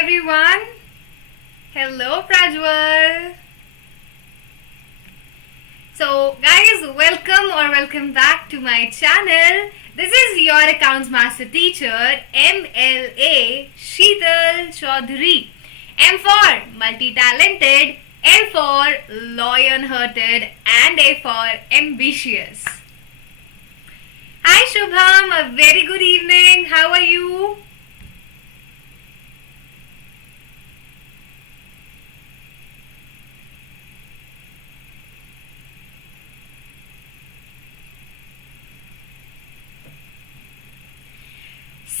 everyone. Hello Prajwal. So guys, welcome back to my channel. This is your accounts master teacher MLA Sheetal Choudhary. M for multi-talented, L for lion-hearted, and A for ambitious. Hi Shubham, a very good evening. How are you?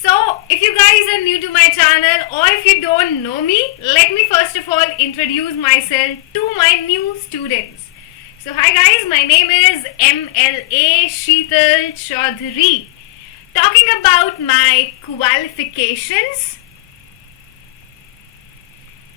So, if you guys are new to my channel or if you don't know me, let me first of all introduce myself to my new students. So, hi guys, my name is MLA Sheetal Choudhary. Talking about my qualifications.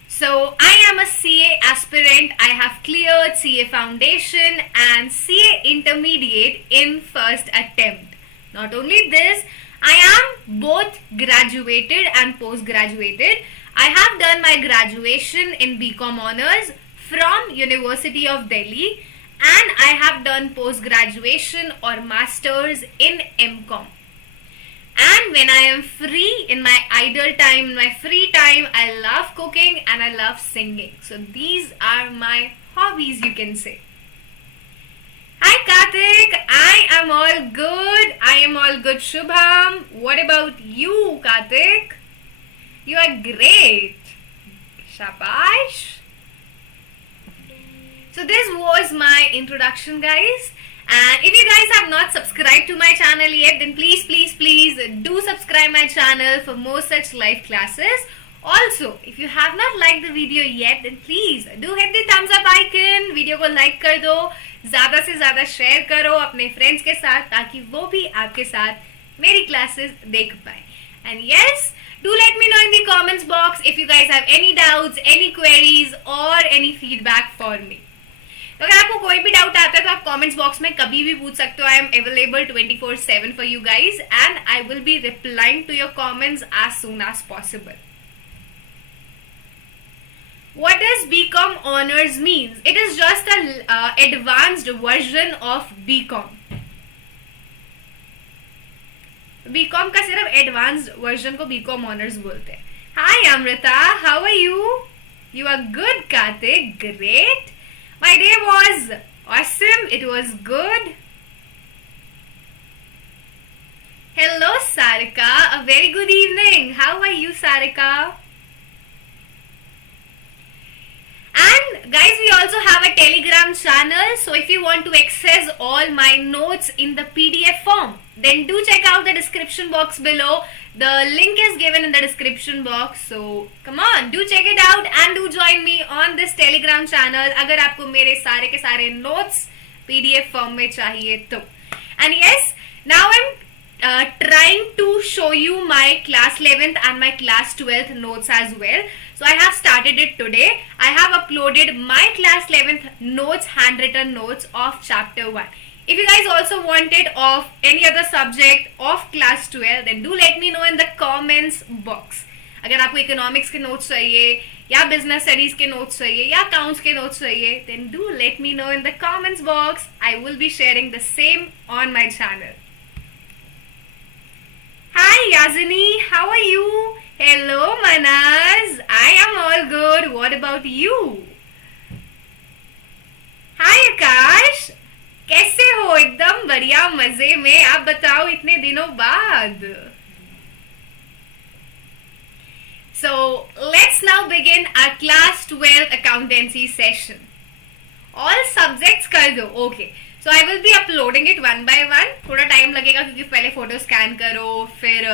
So, I am a CA aspirant. I have cleared CA Foundation and CA Intermediate in first attempt. Not only this, I am both graduated and post-graduated. I have done my graduation in BCom Honours from University of Delhi and I have done post-graduation or Masters in MCom. And when I am free, in my idle time, in my free time, I love cooking and I love singing. So these are my hobbies, you can say. Hi Karthik, I am all good. I am all good, Shubham. What about you, Karthik? You are great. Shabash. So this was my introduction, guys. And if you guys have not subscribed to my channel yet, then please do subscribe my channel for more such live classes. Also, if you have not liked the video yet, then please do hit the thumbs up icon. Video को like कर दो, ज़्यादा से ज़्यादा share करो अपने friends के साथ ताकि वो भी आपके साथ मेरी classes देख पाए. And yes, do let me know in the comments box if you guys have any doubts, any queries or any feedback for me. तो अगर आपको कोई भी डाउट आता है तो आप कमेंट्स बॉक्स में कभी भी पूछ सकते हो. I am available 24/7 for you guys and I will be replying to your comments as soon as possible. What does BCom Honors means? It is just an advanced version of BCom. BCom का सिर्फ advanced version को BCom Honors बोलते हैं. Hi Amrita, how are you? You are good, Karthik. Great. My day was awesome. It was good. Hello Sarika. A very good evening. How are you, Sarika? And guys, we also have a Telegram channel. So if you want to access all my notes in the PDF form, then do check out the description box below. The link is given in the description box. So come on, do check it out and do join me on this Telegram channel अगर आपको मेरे सारे के सारे notes PDF form में चाहिए तो. And yes, now I'm trying to show you my class 11th and my class 12th notes as well. So I have started it today. I have uploaded my class 11th notes, handwritten notes of chapter 1. If you guys also wanted of any other subject of class 12, then do let me know in the comments box. अगर आपको economics के notes चाहिए या business studies के notes चाहिए या accounts के notes चाहिए, then do let me know in the comments box. I will be sharing the same on my channel. Hi Yazini, how are you? Hello Manaz, I am all good. What about you? Hi Akash, कैसे हो? एकदम बढ़िया मजे में. आप बताओ इतने दिनों बाद. So let's now begin our class 12 accountancy session. All subjects कर दो. Okay. So I will be uploading it one by one. थोड़ा टाइम लगेगा क्योंकि पहले फोटो स्कैन करो फिर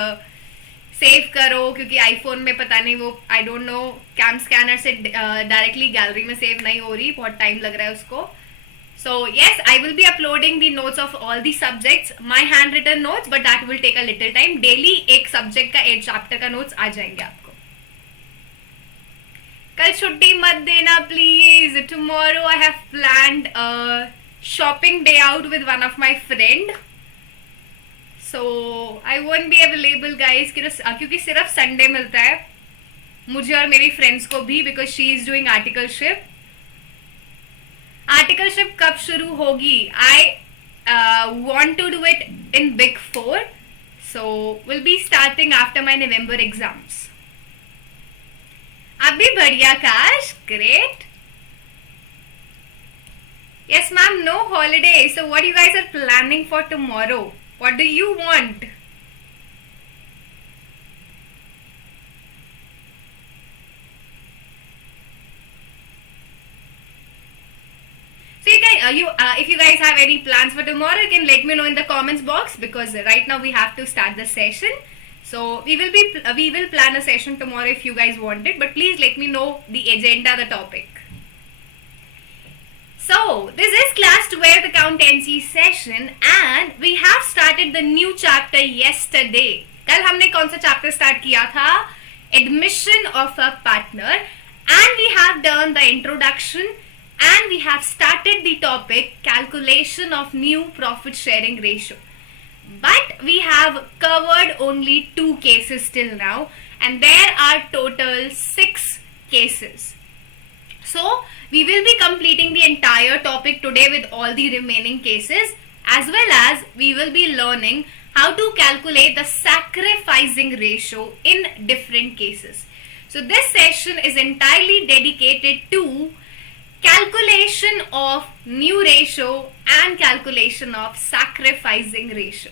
सेव करो क्योंकि आईफोन में पता नहीं वो I don't know CamScanner से डायरेक्टली गैलरी में सेव नहीं हो रही. बहुत टाइम लग रहा है उसको. So yes, I will be uploading the notes of all the subjects, my handwritten notes, but that will take a little time. Daily एक सब्जेक्ट का एक चैप्टर का नोट्स आ जाएंगे आपको. कल छुट्टी मत देना please. Tomorrow I have planned a shopping day out with one of my friend. So I won't be available guys क्योंकि सिर्फ संडे मिलता है. मुझे और मेरी फ्रेंड्स को भी, because she is doing articleship. Articleship कब शुरू होगी? आई want to do it in Big Four, so we'll be starting after my November exams. अभी बढ़िया काश, great. Yes ma'am, no holiday. So what you guys are planning for tomorrow? What do you want? So you can, if you guys have any plans for tomorrow, you can let me know in the comments box, because right now we have to start the session. So we will plan a session tomorrow if you guys want it, but please let me know the agenda, the topic. So this is class 12 accountancy session and we have started the new chapter yesterday. कल हमने कौन सा chapter start किया था? Admission of a partner, and we have done the introduction and we have started the topic calculation of new profit sharing ratio. But we have covered only 2 cases till now, and there are total 6 cases. So we will be completing the entire topic today with all the remaining cases, as well as we will be learning how to calculate the sacrificing ratio in different cases. So this session is entirely dedicated to calculation of new ratio and calculation of sacrificing ratio.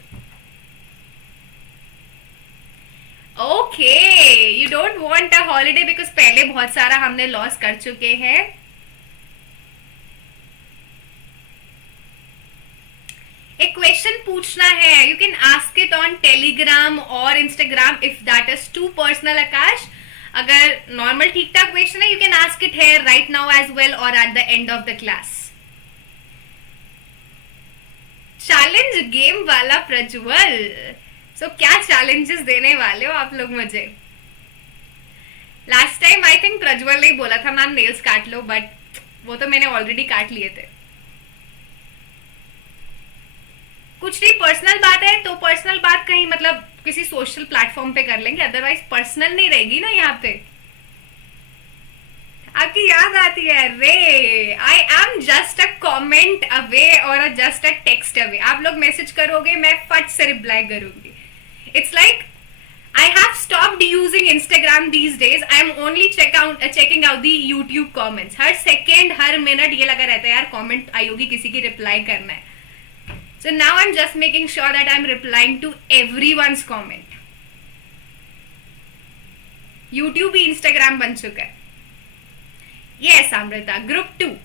Okay, you don't want a holiday because पहले बहुत सारा हमने loss कर चुके हैं. एक question पूछना है, you can ask it on Telegram or Instagram if that is too personal, आकाश. अगर नॉर्मल ठीक ठाक क्वेश्चन है, you can ask it here right now as well or at the end of the class. Challenge game वाला Prajwal. So क्या challenges देने वाले हो आप लोग मुझे? Last time I think Prajwal ने बोला था मैम नेल्स काट लो, बट वो तो मैंने ऑलरेडी काट लिए थे. कुछ नहीं, पर्सनल बात है तो पर्सनल बात कहीं मतलब किसी सोशल प्लेटफॉर्म पे कर लेंगे, अदरवाइज पर्सनल नहीं रहेगी ना यहाँ पे. आपकी याद आती है? अरे I am just a comment away और जस्ट अ टेक्स्ट अवे. आप लोग मैसेज करोगे, मैं फट से रिप्लाई करूंगी. It's like I have stopped using Instagram these days. I am only checking out the YouTube comments. Her second her minute ये लगा रहता है यार कमेंट आई होगी, किसी की रिप्लाई करना है. So now I'm just making sure that I'm replying to everyone's comment. YouTube भी Instagram बन चुका है. Yes, Amrita, Group 2.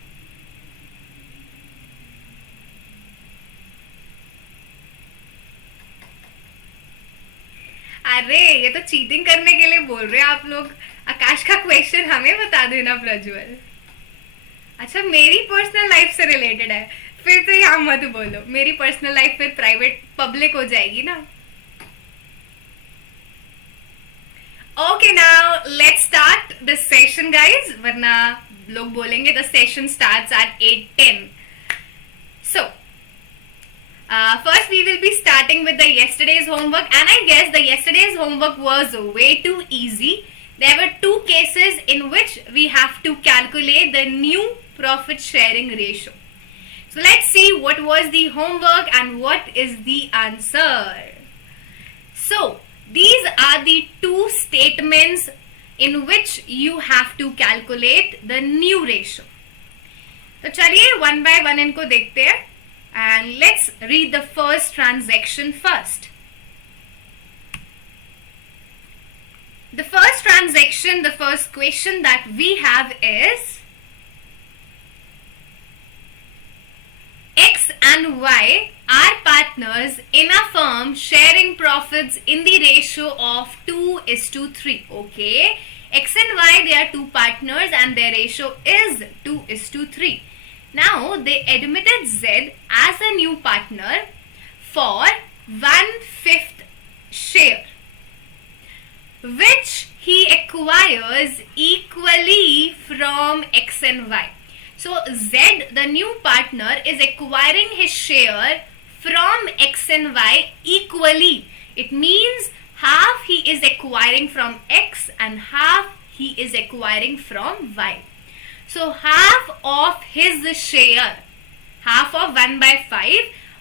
अरे ये तो चीटिंग करने के लिए बोल रहे हैं आप लोग. आकाश का क्वेश्चन हमें बता देना प्रज्वल. अच्छा, मेरी पर्सनल लाइफ से रिलेटेड है, फिर तो यहाँ मत बोलो. मेरी पर्सनल लाइफ फिर प्राइवेट पब्लिक हो जाएगी ना. Okay, now let's start the session guys, वरना लोग बोलेंगे the session starts at 8:10. So first we will be starting with the yesterday's homework, and I guess the yesterday's homework was way too easy. There were 2 cases in which we have to calculate the new profit sharing ratio. So let's see what was the homework and what is the answer. So these are the 2 statements in which you have to calculate the new ratio. तो चलिए one by one इनको देखते हैं. And let's read the first transaction first. The first transaction, the first question that we have is X and Y are partners in a firm sharing profits in the ratio of 2:3. Okay, X and Y, they are 2 partners and their ratio is 2:3. Now they admitted Z as a new partner for 1/5 share, which he acquires equally from X and Y. So Z, the new partner, is acquiring his share from X and Y equally. It means half he is acquiring from X and half he is acquiring from Y. So half of his share, half of 1 by 5,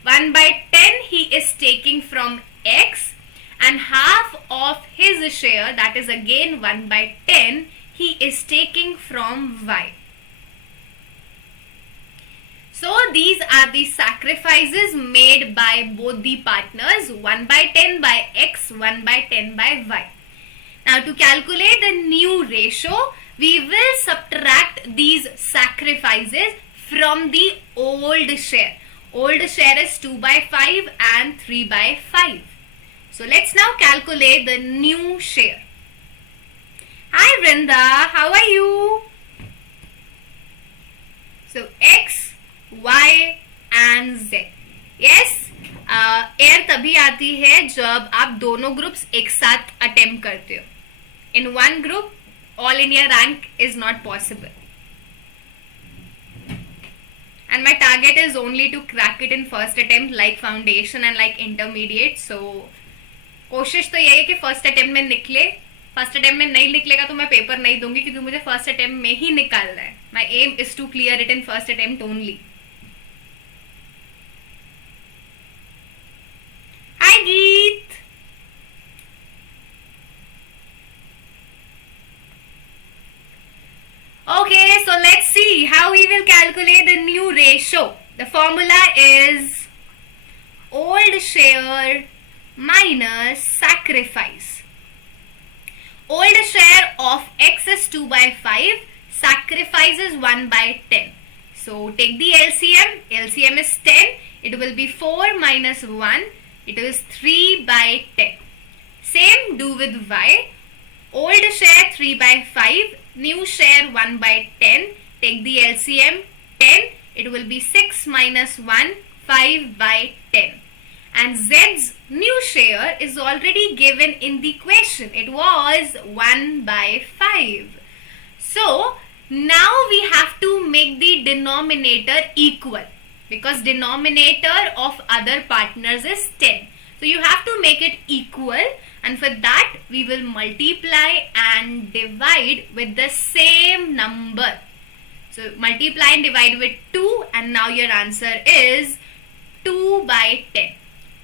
1 by 10 he is taking from X, and half of his share, that is again 1 by 10, he is taking from Y. So these are the sacrifices made by both the partners, 1 by 10 by X, 1 by 10 by Y. Now to calculate the new ratio, we will subtract these sacrifices from the old share. Old share is 2 by 5 and 3 by 5. So let's now calculate the new share. Hi Vrinda, how are you? So X, Y and Z. Yes, air तभी आती है जब आप दोनों groups एक साथ attempt करते हो. In one group, all India rank is not possible. And my target is only to crack it in first attempt, like foundation and like intermediate. So कोशिश तो यही है कि फर्स्ट अटेम्प्ट में निकले. फर्स्ट अटेम्प्ट में नहीं निकलेगा तो मैं पेपर नहीं दूंगी, क्योंकि मुझे फर्स्ट अटेम्प्ट में ही निकालना है. My aim is to clear it in first attempt only. Hi Geet. Okay, so let's see how we will calculate the new ratio. The formula is old share minus sacrifice. Old share of X is 2 by 5, sacrifice is 1 by 10. So take the LCM. LCM is 10. It will be 4 minus 1. It is 3 by 10. Same do with Y. Old share 3 by 5. New share 1 by 10. Take the LCM 10. It will be 6 minus 1, 5 by 10. And Z's new share is already given in the question. It was 1 by 5. So now we have to make the denominator equal, because denominator of other partners is 10. So you have to make it equal, and for that we will multiply and divide with the same number. So multiply and divide with 2, and now your answer is 2 by 10.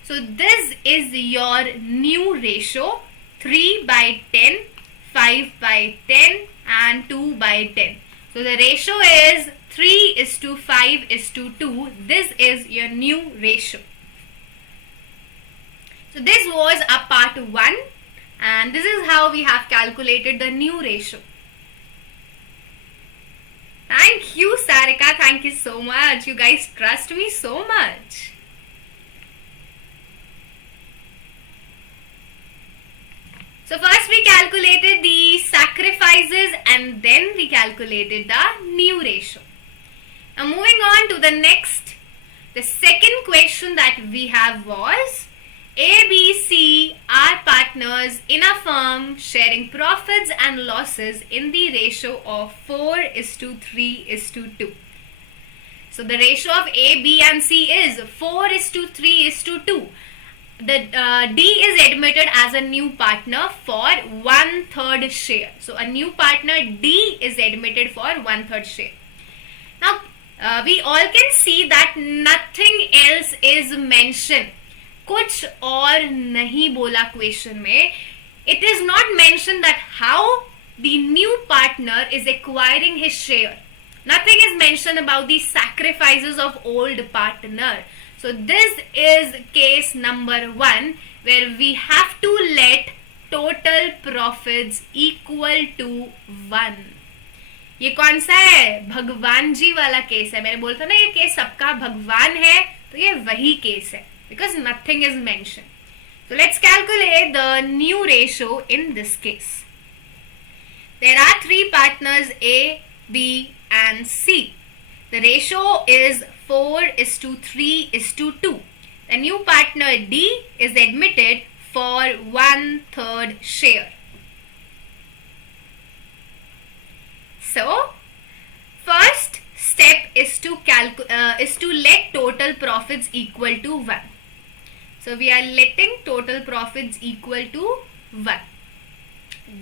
So this is your new ratio: 3 by 10, 5 by 10 and 2 by 10. So the ratio is 3 is to 5 is to 2. This is your new ratio. So this was a part 1, and this is how we have calculated the new ratio. Thank you, Sarika. Thank you so much. You guys trust me so much. So first we calculated the sacrifices and then we calculated the new ratio. Now moving on to the next, the second question that we have was A, B, C are partners in a firm sharing profits and losses in the ratio of 4 is to 3 is to 2. So the ratio of A, B and C is 4 is to 3 is to 2. The D is admitted as a new partner for 1/3 share. So a new partner D is admitted for 1/3 share. Now we all can see that nothing else is mentioned. कुछ और नहीं बोला question में. It is not mentioned that how the new partner is acquiring his share. Nothing is mentioned about the sacrifices of old partner. So this is case number 1, where we have to let total profits equal to 1. ये कौन सा है? भगवान जी वाला case है. मैंने बोलता ना ये केस सबका भगवान है, तो ये वही केस है, because nothing is mentioned. So let's calculate the new ratio in this case. There are 3 partners A, B and C. The ratio is 4 is to 3 is to 2. The new partner D is admitted for 1/3 share. So first step is to let total profits equal to 1. So we are letting total profits equal to 1.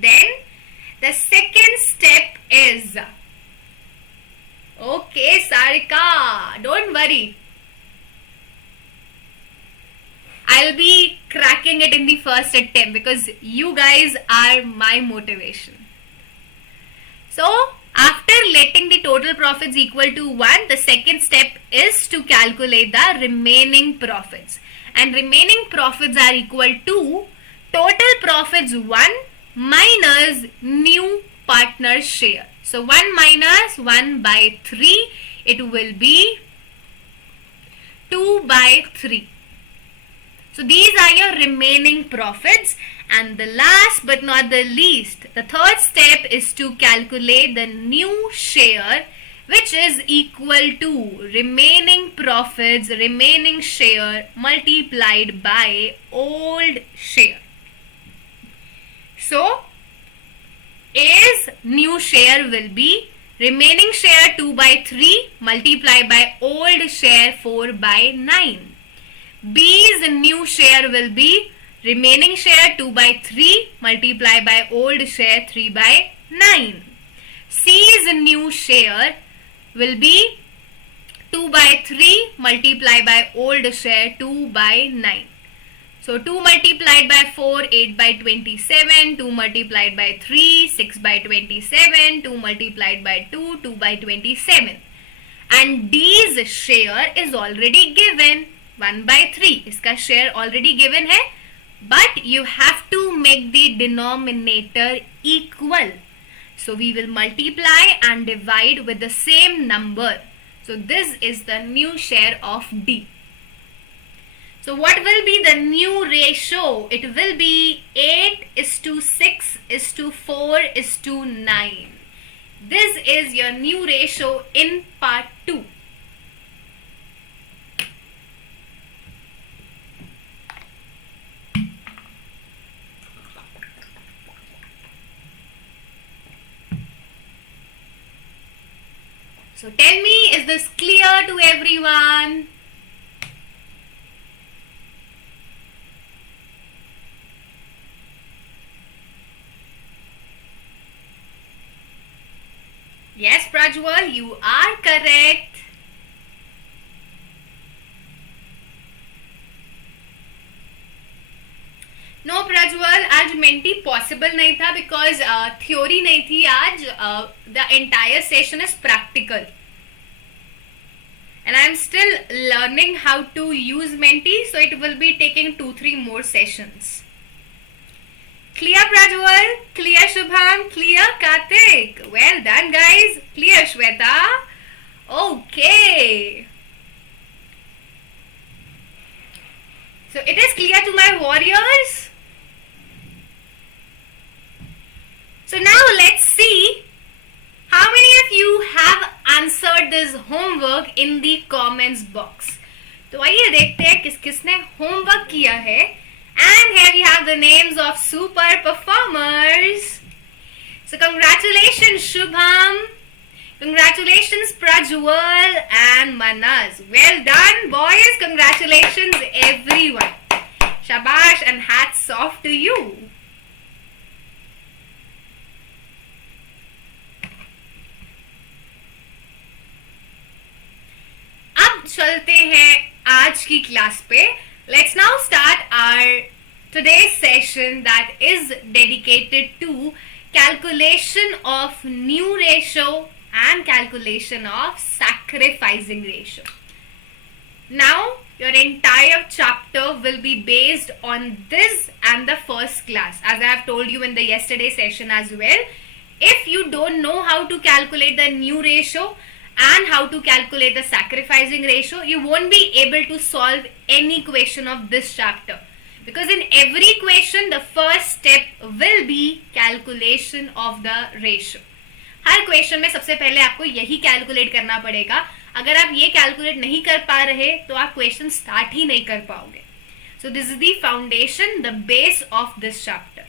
Then The second step is, okay, Sarika, don't worry. I'll be cracking it in the first attempt because you guys are my motivation. So, after letting the total profits equal to 1, the second step is to calculate the remaining profits. And remaining profits are equal to total profits 1 minus new partner share. So 1 minus 1 by 3, it will be 2 by 3. So these are your remaining profits. And the last but not the least, the third step is to calculate the new share, which is equal to remaining profits, remaining share multiplied by old share. So, A's new share will be remaining share 2 by 3 multiplied by old share 4 by 9. B's new share will be remaining share 2 by 3 multiplied by old share 3 by 9. C's new share will be 2 by 3 multiplied by old share 2 by 9. So 2 multiplied by 4, 8 by 27, 2 multiplied by 3, 6 by 27, 2 multiplied by 2, 2 by 27. And D's share is already given, 1 by 3. इसका share already given है, but you have to make the denominator equal. So we will multiply and divide with the same number. So this is the new share of D. So what will be the new ratio? It will be 8:6:4:9. This is your new ratio in part 2. So tell me, is this clear to everyone? Yes, Prajwal, you are correct. No, Prajwal, आज mentee possible नहीं था because theory नहीं थी आज. The entire session is practical. And I am still learning how to use Menti, so it will be taking 2-3 more sessions. Clear, Prajwal? Clear, Shubham? Clear, Karthik? Well done, guys. Clear, Shweta? Okay. So it is clear to my warriors. So now let's see how many of you have answered this homework in the comments box. तो आइए देखते हैं किस किसने homework किया है. And here we have the names of super performers. So congratulations Shubham, congratulations Prajwal and Manas. Well done boys, congratulations everyone. Shabash and hats off to you. अब चलते हैं आज की क्लास पे. Let's now start our today's session that is dedicated to calculation of new ratio and calculation of sacrificing ratio. Now, your entire chapter will be based on this and the first class, as I have told you in the yesterday session as well. If you don't know how to calculate the new ratio and how to calculate the sacrificing ratio, you won't be able to solve any question of this chapter, because in every question the first step will be calculation of the ratio. Her question में सबसे पहले आपको यही calculate करना पड़ेगा. अगर आप ये कैलकुलेट नहीं कर पा रहे तो आप क्वेश्चन स्टार्ट ही नहीं कर पाओगे. So this is the foundation, the base of this chapter.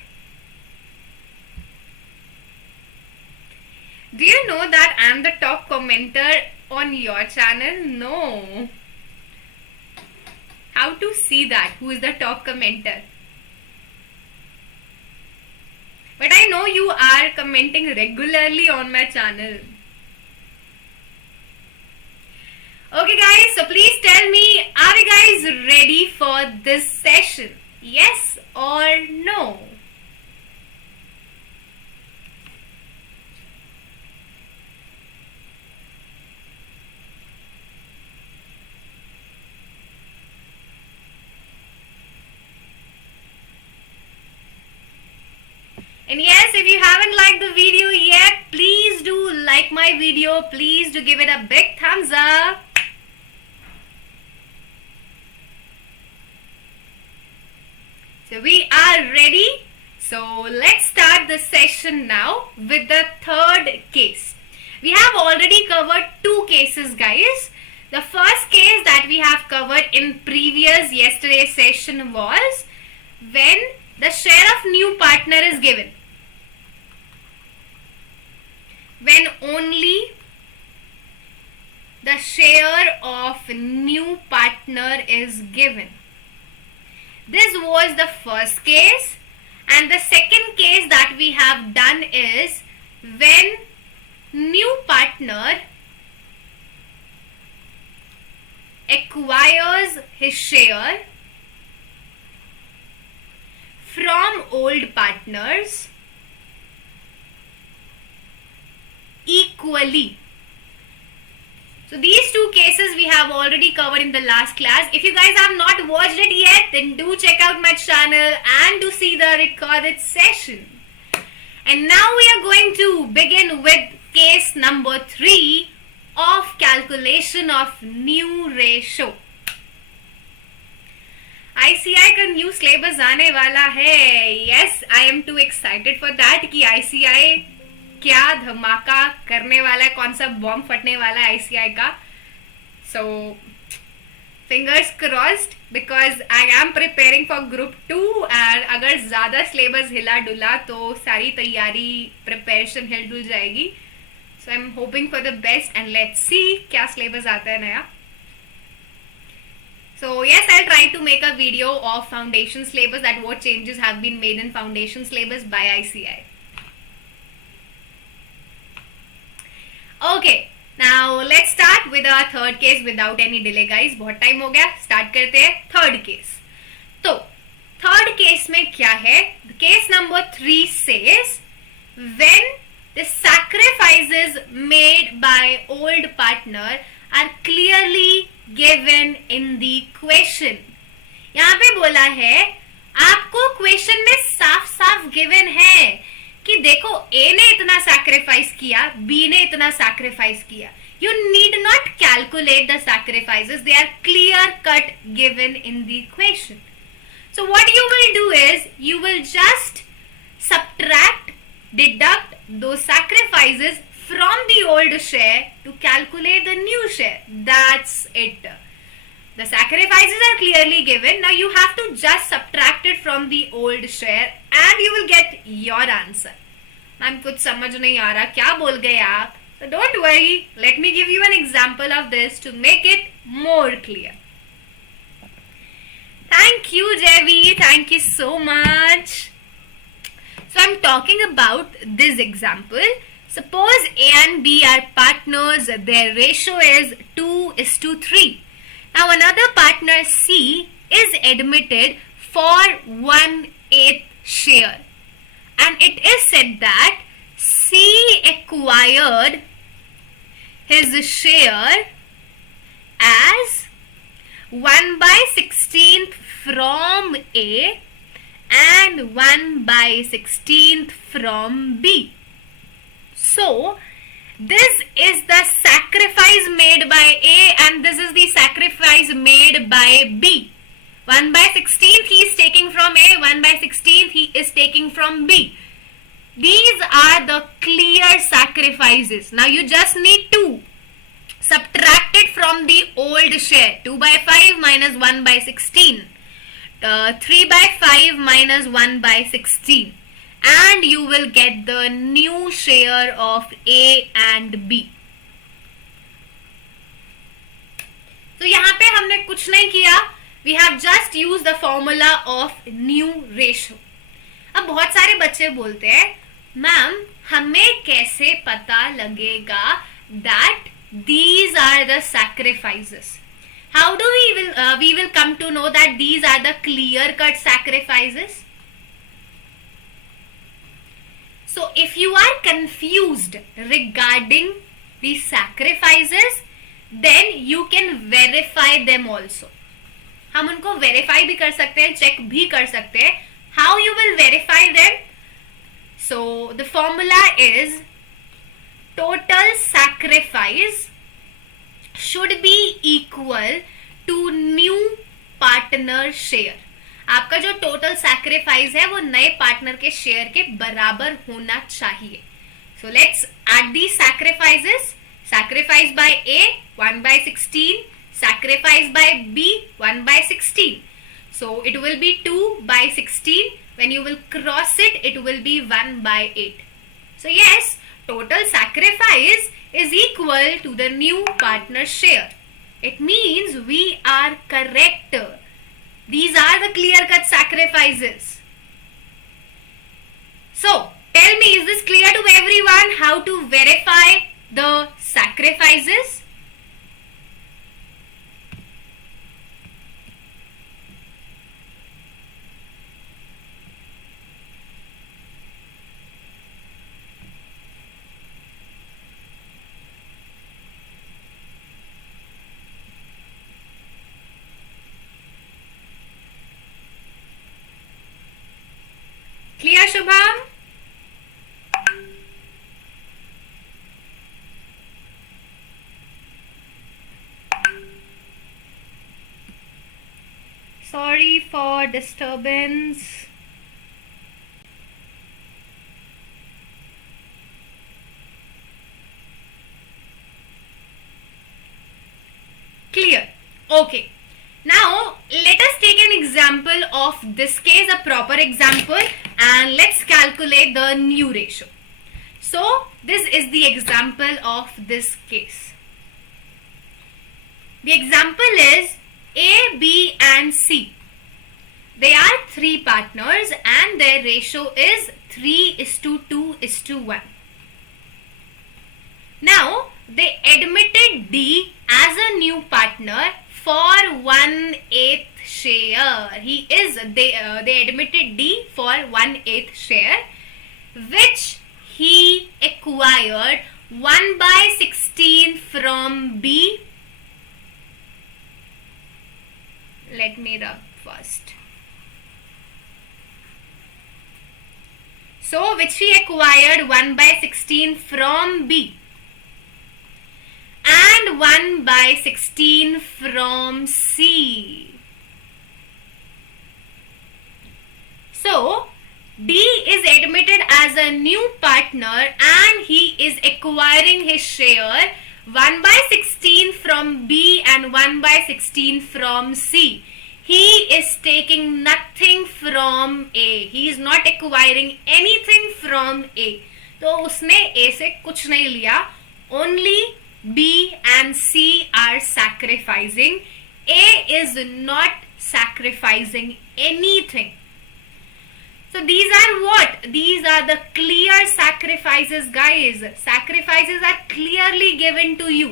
Do you know that I am the top commenter on your channel? No. How to see that? Who is the top commenter? But I know you are commenting regularly on my channel. Okay guys, so please tell me, are you guys ready for this session? Yes or no? And yes, if you haven't liked the video yet, please do like my video. Please do give it a big thumbs up. So we are ready. So let's start the session now with the third case. We have already covered two cases, guys. The first case that we have covered in previous yesterday's session was when the share of new partner is given. When only the share of new partner is given. This was the first case, and the second case that we have done is when new partner acquires his share from old partners equally. So these two cases we have already covered in the last class. If you guys have not watched it yet, then do check out my channel and do see the recorded session. And now we are going to begin with case number 3 of calculation of new ratio. ICI का new syllabus आने वाला है. Yes, I am too excited for that कि ICI क्या धमाका करने वाला है, कौन सा बॉम्ब फटने वाला है ICI का. So fingers crossed because I am preparing for group 2 and अगर ज़्यादा सिलेबस हिला डुला तो सारी तैयारी प्रिपरेशन हिल डुल जाएगी. So I'm hoping for the best and let's see क्या सिलेबस आता है नया. So yes, I'll try to make a video of foundation syllabus, that what changes have been made in foundation syllabus by ICI. Okay, now let's start with our third case without any delay, guys. बहुत time हो गया, start करते हैं third case. तो third case में क्या है? Case number 3 says when the sacrifices made by old partner are clearly given in the question. यहाँ पे बोला है आपको क्वेश्चन में साफ साफ गिवन है कि देखो ए ने इतना सैक्रिफाइस किया, बी ने इतना सैक्रिफाइस किया. You need not calculate the sacrifices, they are clear cut given in the question. So what you will do is you will just subtract, deduct those sacrifices from the old share to calculate the new share. That's it. The sacrifices are clearly given. Now you have to just subtract it from the old share and you will get your answer. Ma'am कुछ समझ नहीं आ रहा, क्या बोल गए आप? So don't worry, let me give you an example of this to make it more clear. Thank you, Jevi. Thank you so much. So I'm talking about this example. Suppose A and B are partners, their ratio is 2:3. Now another partner C is admitted for 1/8 share. And it is said that C acquired his share as 1/16 from A and 1/16 from B. So this is the sacrifice made by A and this is the sacrifice made by B. 1/16 he is taking from A, 1/16 he is taking from B. These are the clear sacrifices. Now you just need to subtract it from the old share. 2/5 minus 1/16. 3/5 minus 1/16. And you will get the new share of A and B. तो यहाँ पे हमने कुछ नहीं किया. We have just used the formula of new ratio. अब अब बहुत सारे बच्चे बोलते हैं मैम हमें कैसे पता लगेगा that these are the sacrifices? How do we will come to know that these are the clear cut sacrifices? So if you are confused regarding the sacrifices, then you can verify them also. हम उनको verify भी कर सकते हैं, check भी कर सकते हैं. How you will verify them? So the formula is total sacrifice should be equal to new partner share. आपका जो टोटल सैक्रिफाइस है वो नए पार्टनर के शेयर के बराबर होना चाहिए. So let's add the sacrifices. Sacrifice by A 1/16, sacrifice by B 1/16. So it will be 2/16. When you will cross it, it will be 1/8. So yes, total sacrifice is equal to the new partner share. It means we are correct. These are the clear-cut sacrifices. So, tell me, is this clear to everyone how to verify the sacrifices? Clear, Shubham? Sorry for disturbance. Clear. Okay. Now, let us take an example of this case, a proper example, and let's calculate the new ratio. So, this is the example of this case. The example is A, B and C. They are three partners and their ratio is 3:2:1. Now, they admitted D as a new partner for 1/8 share. They admitted D for 1/8 share, which he acquired 1/16 from B. Let me rub first. So, which he acquired 1/16 from B. And 1/16 from C. So, D is admitted as a new partner and he is acquiring his share 1/16 from B and 1/16 from C. He is taking nothing from A. He is not acquiring anything from A. तो उसने A से कुछ नहीं लिया. Only B and C are sacrificing. A is not sacrificing anything. So these are what? These are the clear sacrifices, guys. Sacrifices are clearly given to you.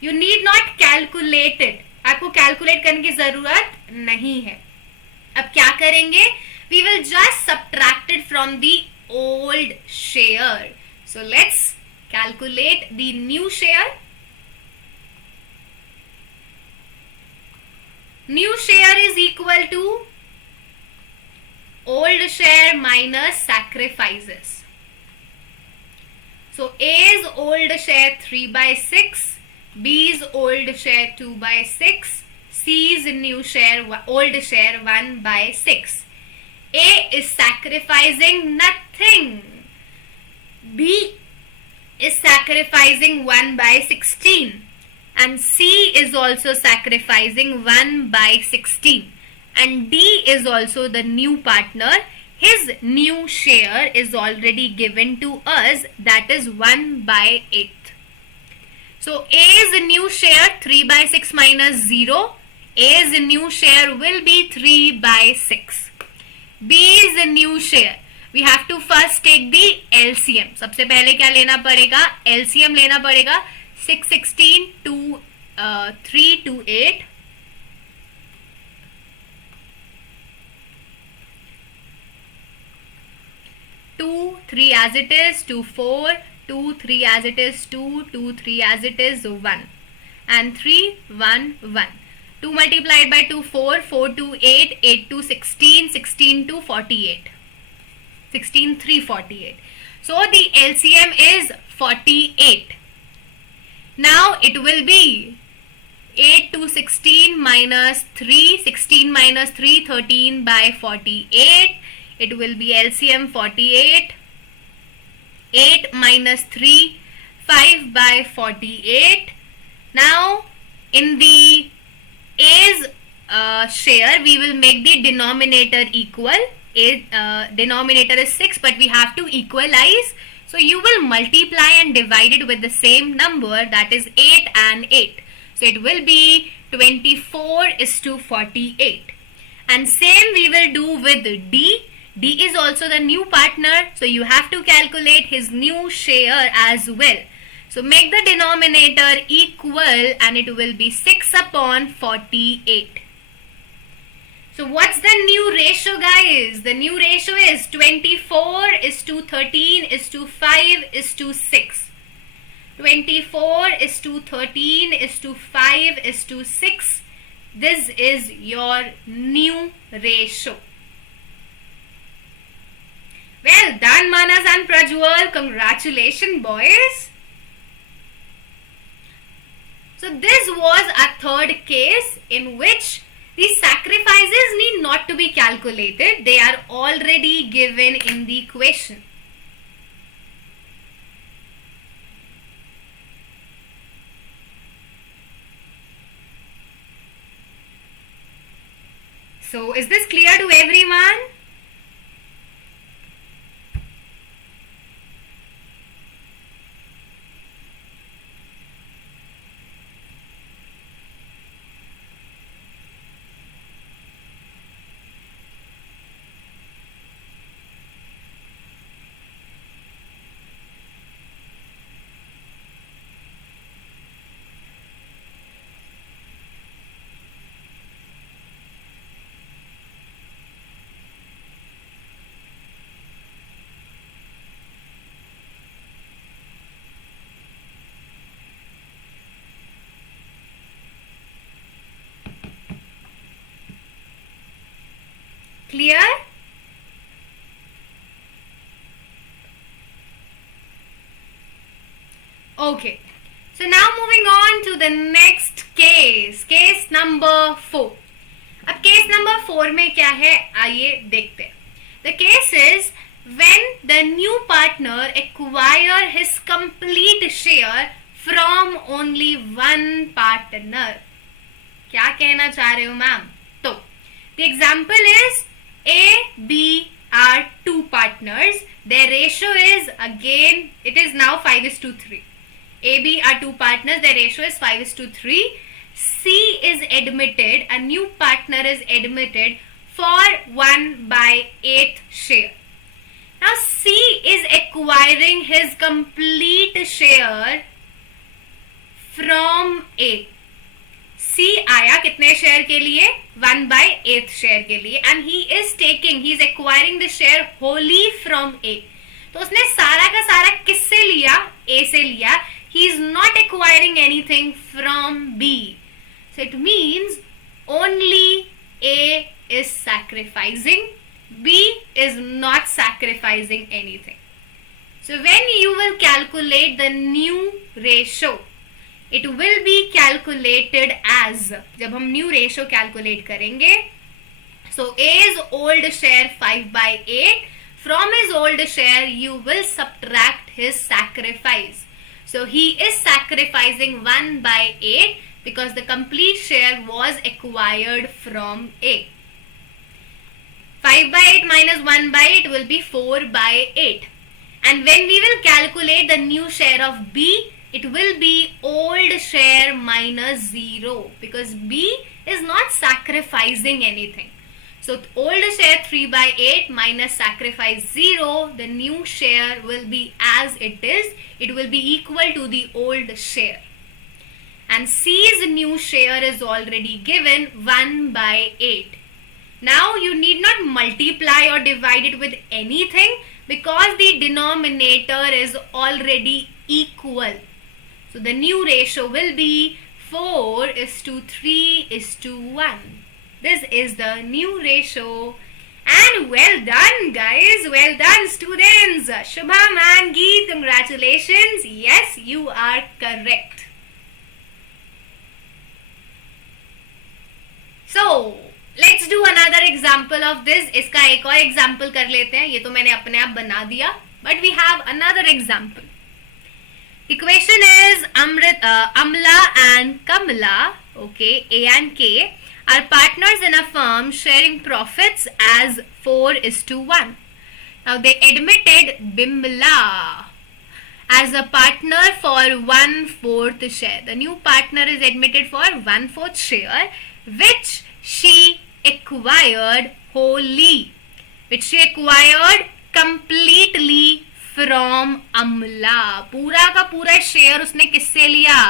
You need not calculate it. आपको calculate करने की जरूरत नहीं है. अब क्या करेंगे? We will just subtract it from the old share. So let's calculate the new share. New share is equal to old share minus sacrifices. So A's old share 3/6, B's old share 2/6, C's new share old share 1/6. A is sacrificing nothing. B is sacrificing 1/16 and C is also sacrificing 1/16 and D is also the new partner. His new share is already given to us, that is 1/8. So A's new share 3/6 minus 0. A's new share will be 3/6. B is the new share. We have to first take the LCM. सबसे पहले क्या लेना पड़ेगा? LCM लेना पड़ेगा. 616 to 328. 2, 3 as it is, 2, 4, 2, 3 as it is, 2, 2, 3 as it is, 1. And 3, 1, 1. 2 multiplied by 2, 4, 4 to 8, 8 to 16, 16 to 48. 16, 3, 48. So the LCM is 48. Now it will be 8 to 16 minus 3, 16 minus 3, 13 by 48. It will be LCM 48. 8 minus 3, 5 by 48. Now in the A's share, we will make the denominator equal. Denominator is 6, but we have to equalize. So you will multiply and divide it with the same number, that is 8 and 8. So it will be 24 is to 48. And same we will do with D. D is also the new partner, so you have to calculate his new share as well. So make the denominator equal and it will be 6 upon 48. So what's the new ratio, guys? The new ratio is 24 is to 13 is to 5 is to 6. 24 is to 13 is to 5 is to 6. This is your new ratio. Well done, Manas and Prajwal. Congratulations, boys. So this was a third case in which the sacrifices need not to be calculated. They are already given in the question. So is this clear to everyone? Clear? Okay. So now moving on to the next case. Case number 4. अब case number 4 में क्या है आइए देखते हैं. The case is when the new partner acquire his complete share from only one partner. क्या कहना चाह रहे हो मैम? तो the example is A, B are two partners. Their ratio is again, it is now 5:3. A, B are two partners. Their ratio is 5:3. C is admitted, a new partner is admitted for 1/8 share. Now C is acquiring his complete share from A. C आया कितने share के लिए? 1/8 share के लिए. And he is acquiring the share wholly from A. तो उसने सारा का सारा किससे लिया? A से लिया. He is not acquiring anything from B. So it means only A is sacrificing. B is not sacrificing anything. So when you will calculate the new ratio, it will be calculated as, जब हम new ratio calculate करेंगे, so A's old share 5/8, from his old share you will subtract his sacrifice. So he is sacrificing 1/8 because the complete share was acquired from A. 5/8 minus 1/8 will be 4/8. And when we will calculate the new share of B, it will be old share minus 0 because B is not sacrificing anything. So old share 3/8 minus sacrifice 0. The new share will be as it is. It will be equal to the old share. And C's new share is already given 1/8. Now you need not multiply or divide it with anything because the denominator is already equal. So the new ratio will be 4:3:1. This is the new ratio. And well done, guys. Well done, students. Shubham and Geet, congratulations. Yes, you are correct. So, let's do another example of this. इसका एक और example कर लेते हैं. ये तो मैंने अपने आप बना दिया. But we have another example. The question is Amla and Kamala, okay, A and K, are partners in a firm sharing profits as 4:1. Now they admitted Bimla as a partner for 1/4 share. The new partner is admitted for 1/4 share, which she acquired wholly, which she acquired completely from Amla. पूरा का पूरा share उसने किससे लिया?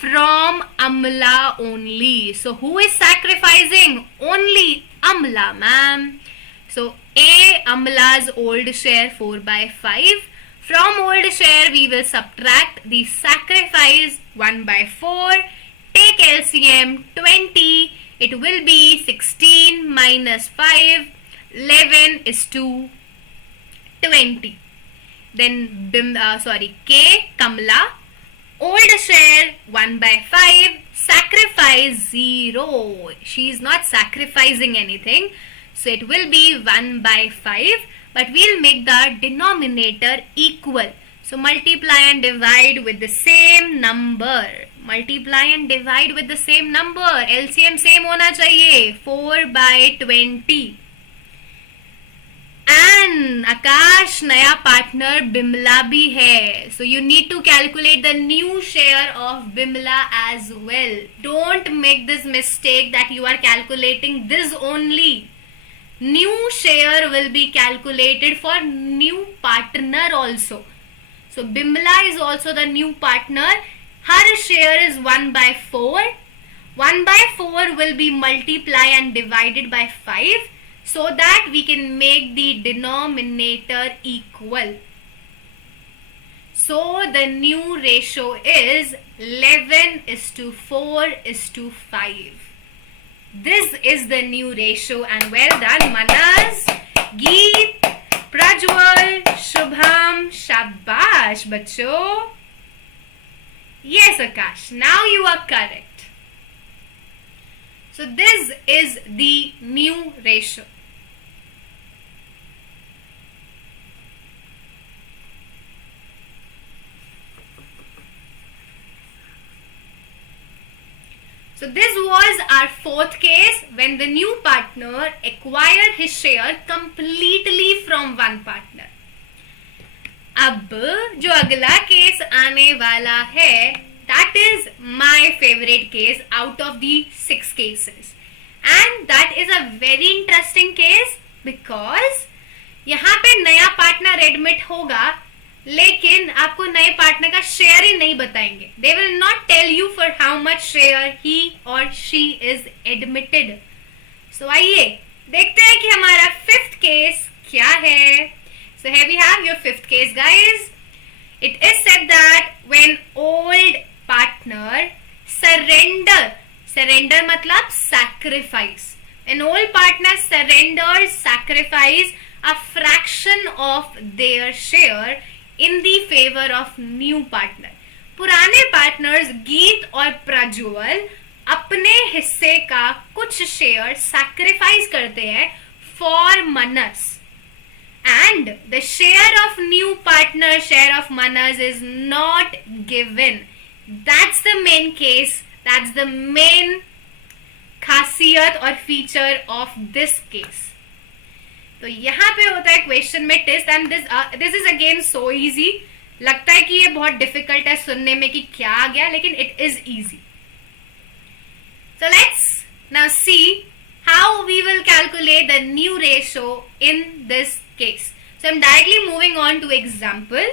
From Amla only. So who is sacrificing? Only Amla, ma'am. So A, Amla's old share 4/5. From old share we will subtract the sacrifice 1/4. Take LCM 20. It will be 16 minus 5. 11:20. Then K, Kamala, old share 1/5, sacrifice 0. She is not sacrificing anything, so it will be 1/5, but we'll make the denominator equal. So multiply and divide with the same number. Multiply and divide with the same number. LCM same होना चाहिए. 4/20. And Akash, नया partner Bimla भी है. So you need to calculate the new share of Bimla as well. Don't make this mistake that you are calculating this only. New share will be calculated for new partner also. So Bimla is also the new partner. Her share is 1/4. 1/4 will be multiplied and divided by 5. So that we can make the denominator equal. So the new ratio is 11:4:5. This is the new ratio, and well done, Manas, Geet, Prajwal, Shubham, Shabash, bacho. Yes, Akash, now you are correct. So this is the new ratio. So this was our fourth case when the new partner acquired his share completely from one partner. अब जो अगला case आने वाला है, that is my favorite case out of the 6 cases, and that is a very interesting case because यहाँ पे नया partner admit होगा, लेकिन आपको नए पार्टनर का शेयर ही नहीं बताएंगे. They will not tell you for how much share he or she is admitted. So आइए देखते हैं कि हमारा 5th केस क्या है. So here we have your 5th case, guys. It is said that when old partner surrender मतलब sacrifice. An old partner surrenders, sacrifice a fraction of their share in the favor of new partner. पुराने partners गीत और प्रज्वल अपने हिस्से का कुछ share sacrifice करते हैं for Manas, and the share of new partner, share of manas, is not given. That's the main case. That's the main खासियत और फीचर ऑफ दिस केस. तो यहाँ पे होता है क्वेश्चन में test, and this is again so easy. लगता है कि ये बहुत डिफिकल्ट है सुनने में कि क्या आ गया, लेकिन it is easy. So let's now see how we will calculate calculate the new ratio in this case. So I'm directly moving on to example.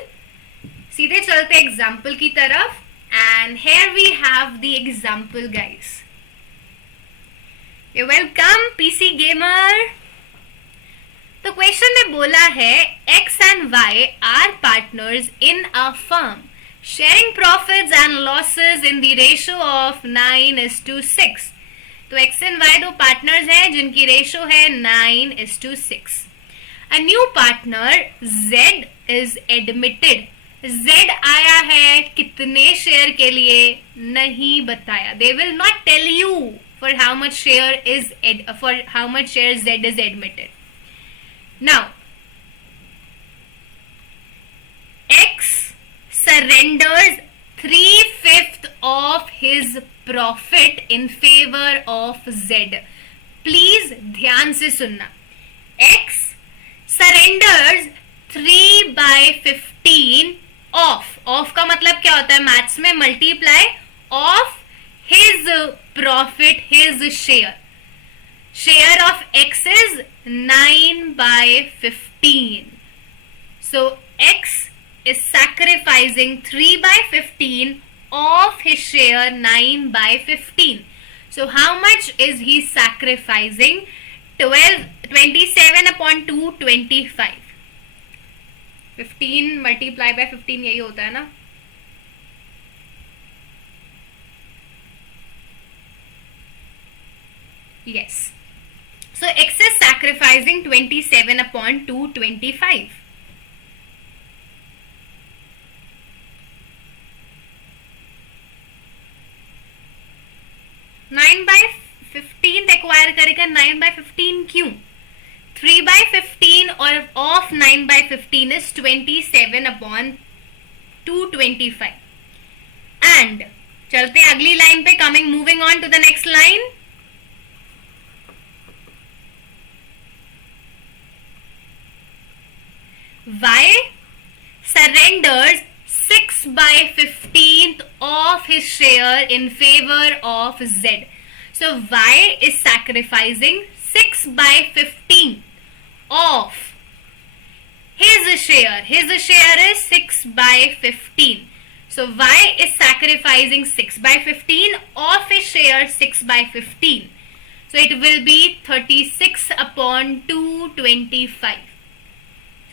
सीधे चलते example की तरफ. And here we have the example, guys. You're welcome, PC Gamer. तो question में बोला है X and Y are partners in a firm, sharing profits and losses in the ratio of 9:6. तो X and Y दो partners हैं जिनकी ratio है 9:6. A new partner Z is admitted. Z आया है कितने शेयर के लिए नहीं बताया. They will not tell you for how much share Z is admitted. Now, X surrenders 3/5 of his profit in favor of Z. Please ध्यान से सुनना. X surrenders 3/15 ऑफ का मतलब क्या होता है मैथ्स में? Multiply of his profit, his share of x is 9/15. So x is sacrificing 3/15 of his share 9/15. So how much is he sacrificing? 27 upon 2, 25. 15 multiply by 15 यही होता है ना? Yes. So X is sacrificing 27 upon 2, 25. Nine by 15 acquire करेगा. 9/15 क्यों? 3/15 और of 9/15 is 27 upon 225. And चलते हैं अगली लाइन पे. Coming moving on to the next line. Y surrenders 6/15 of his share in favor of Z. So Y is sacrificing 6/15 of his share. His share is 6/15. So Y is sacrificing 6/15 of his share 6/15. So it will be 36 upon 225.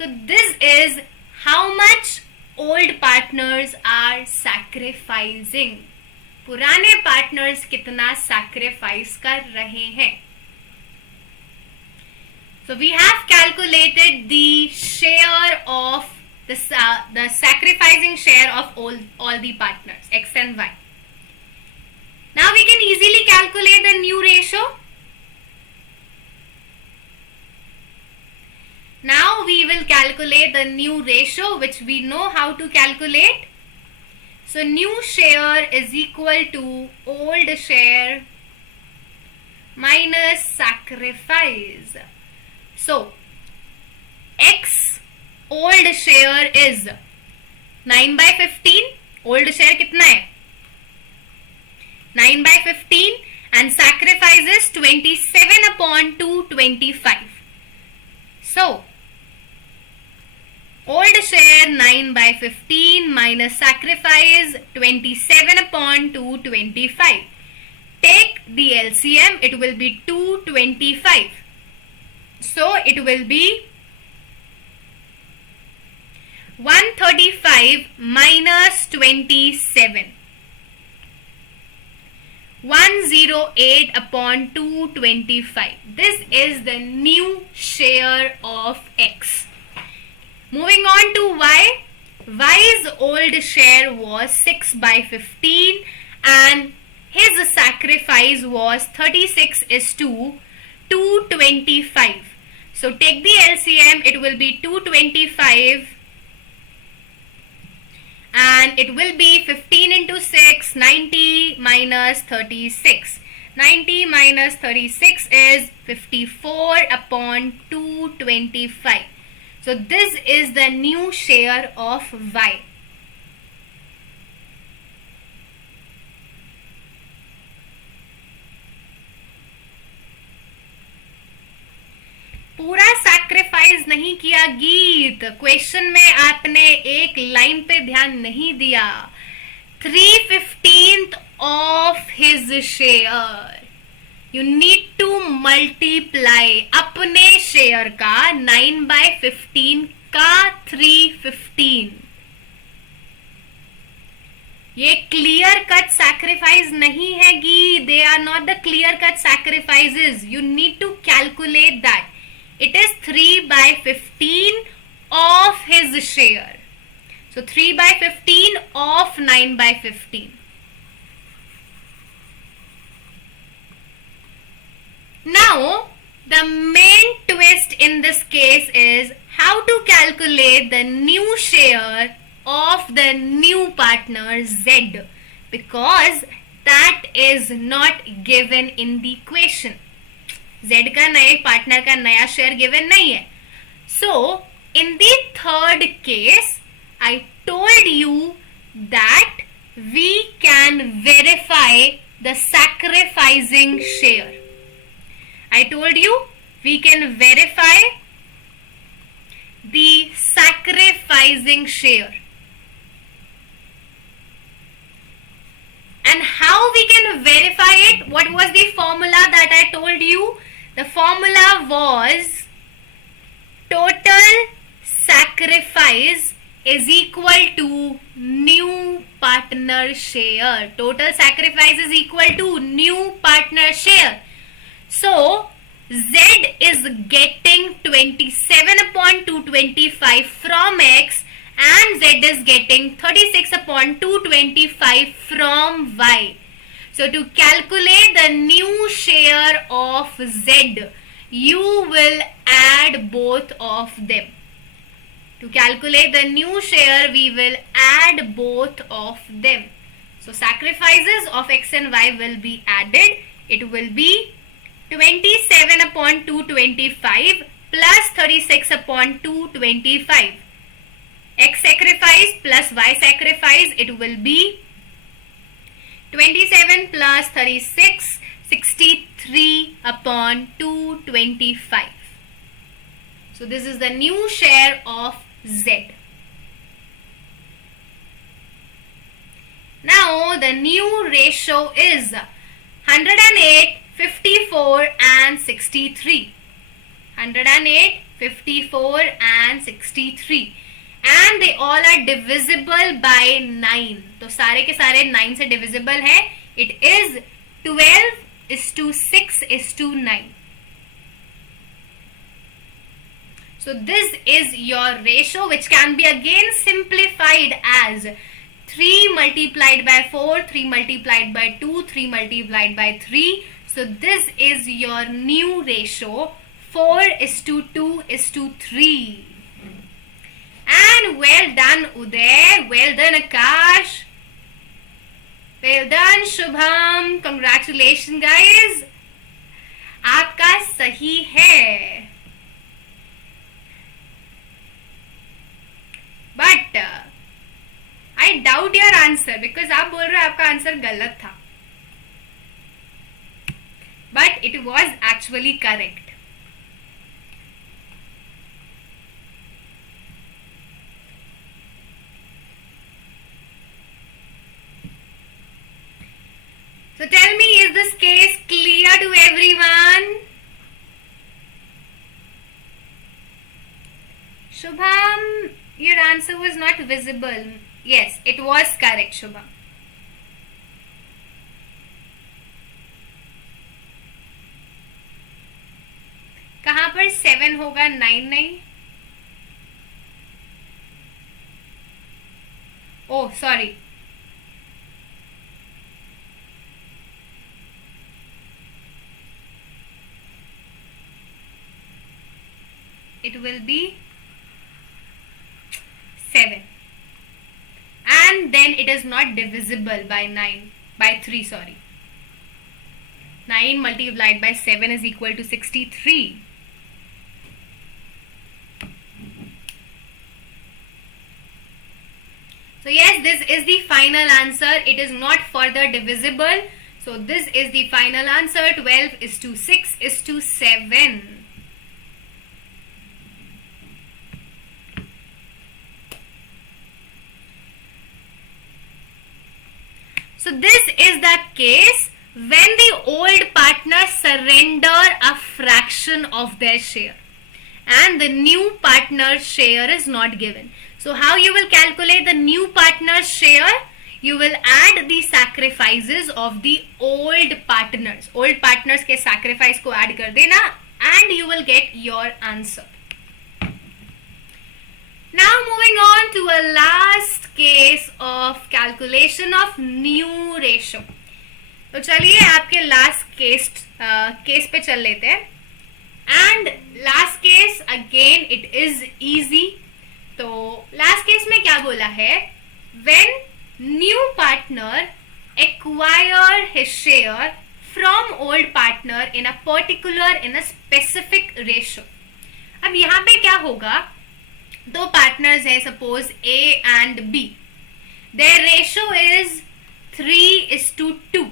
So this is how much old partners are sacrificing. पुराने partners कितना sacrifice कर रहे हैं. So we have calculated the share of the sacrificing share of all the partners X and Y. Now we can easily calculate the new ratio. Now we will calculate the new ratio, which we know how to calculate. So new share is equal to old share minus sacrifice. So X old share is 9/15. Old share कितना है? 9/15 and sacrifice is 27 upon 225. So old share 9/15 minus sacrifice 27 upon 225. Take the LCM, it will be 225. So it will be 135 minus 27. 108 upon 225. This is the new share of X. Moving on to Y. Y's old share was 6/15 and his sacrifice was 36:225. So take the LCM, it will be 225 and it will be 15 into 6, 90 minus 36. 90 minus 36 is 54 upon 225. So this is the new share of Y. पूरा sacrifice नहीं किया गीत, question में आपने एक line पे ध्यान नहीं दिया. 3/15 of his share. You need to multiply अपने शेयर का 9/15 का 3/15. ये क्लियर कट सैक्रिफाइस नहीं है गी. They are not the clear cut sacrifices. You need to calculate that. It is 3/15 of his share. So 3/15 of 9/15. Now the main twist in this case is how to calculate the new share of the new partner Z, because that is not given in the equation. Z का नए partner का नया share given नहीं है. So in the third case I told you that we can verify the sacrificing share. I told you we can verify the sacrificing share. And how we can verify it? What was the formula that I told you? The formula was total sacrifice is equal to new partner share. Total sacrifice is equal to new partner share. So Z is getting 27/225 from X, and Z is getting 36/225 from Y. So to calculate the new share of Z, you will add both of them. To calculate the new share, we will add both of them. So sacrifices of X and Y will be added. It will be 27/225 plus 36/225. X sacrifice plus Y sacrifice, it will be 27 plus 36, 63/225. So this is the new share of Z. Now the new ratio is 108, 54 and 63. 108, 54 and 63. And they all are divisible by 9. तो सारे के सारे 9 से divisible है. It is 12:6:9. So this is your ratio, which can be again simplified as 3 multiplied by 4, 3 multiplied by 2, 3 multiplied by 3. So this is your new ratio, 4:2:3. And well done Uday, well done Akash, well done Shubham, congratulations guys, आपका सही है. But I doubt your answer because आप बोल रहे हो आपका answer गलत था. But it was actually correct. So tell me, is this case clear to everyone? Shubham, your answer was not visible. Yes, it was correct, Shubham. कहाँ पर 7 होगा, 9 नहीं? Oh, sorry. It will be 7, and then it is not divisible by 9 by 3, sorry. 9 multiplied by 7 is equal to 63. So yes, this is the final answer. It is not further divisible. So this is the final answer. 12:6:7. So this is the case when the old partners surrender a fraction of their share and the new partner's share is not given. So how you will calculate the new partner's share? You will add the sacrifices of the old partners. Old partners के sacrifice को add कर देना and you will get your answer. Now moving on to a last case of calculation of new ratio. तो चलिए आपके last case पे चल लेते हैं. And last case again it is easy. तो last case में क्या बोला है? When new partner acquire his share from old partner in a specific ratio. अब यहाँ पे क्या होगा? दो partners हैं suppose A and B. Their ratio is 3:2.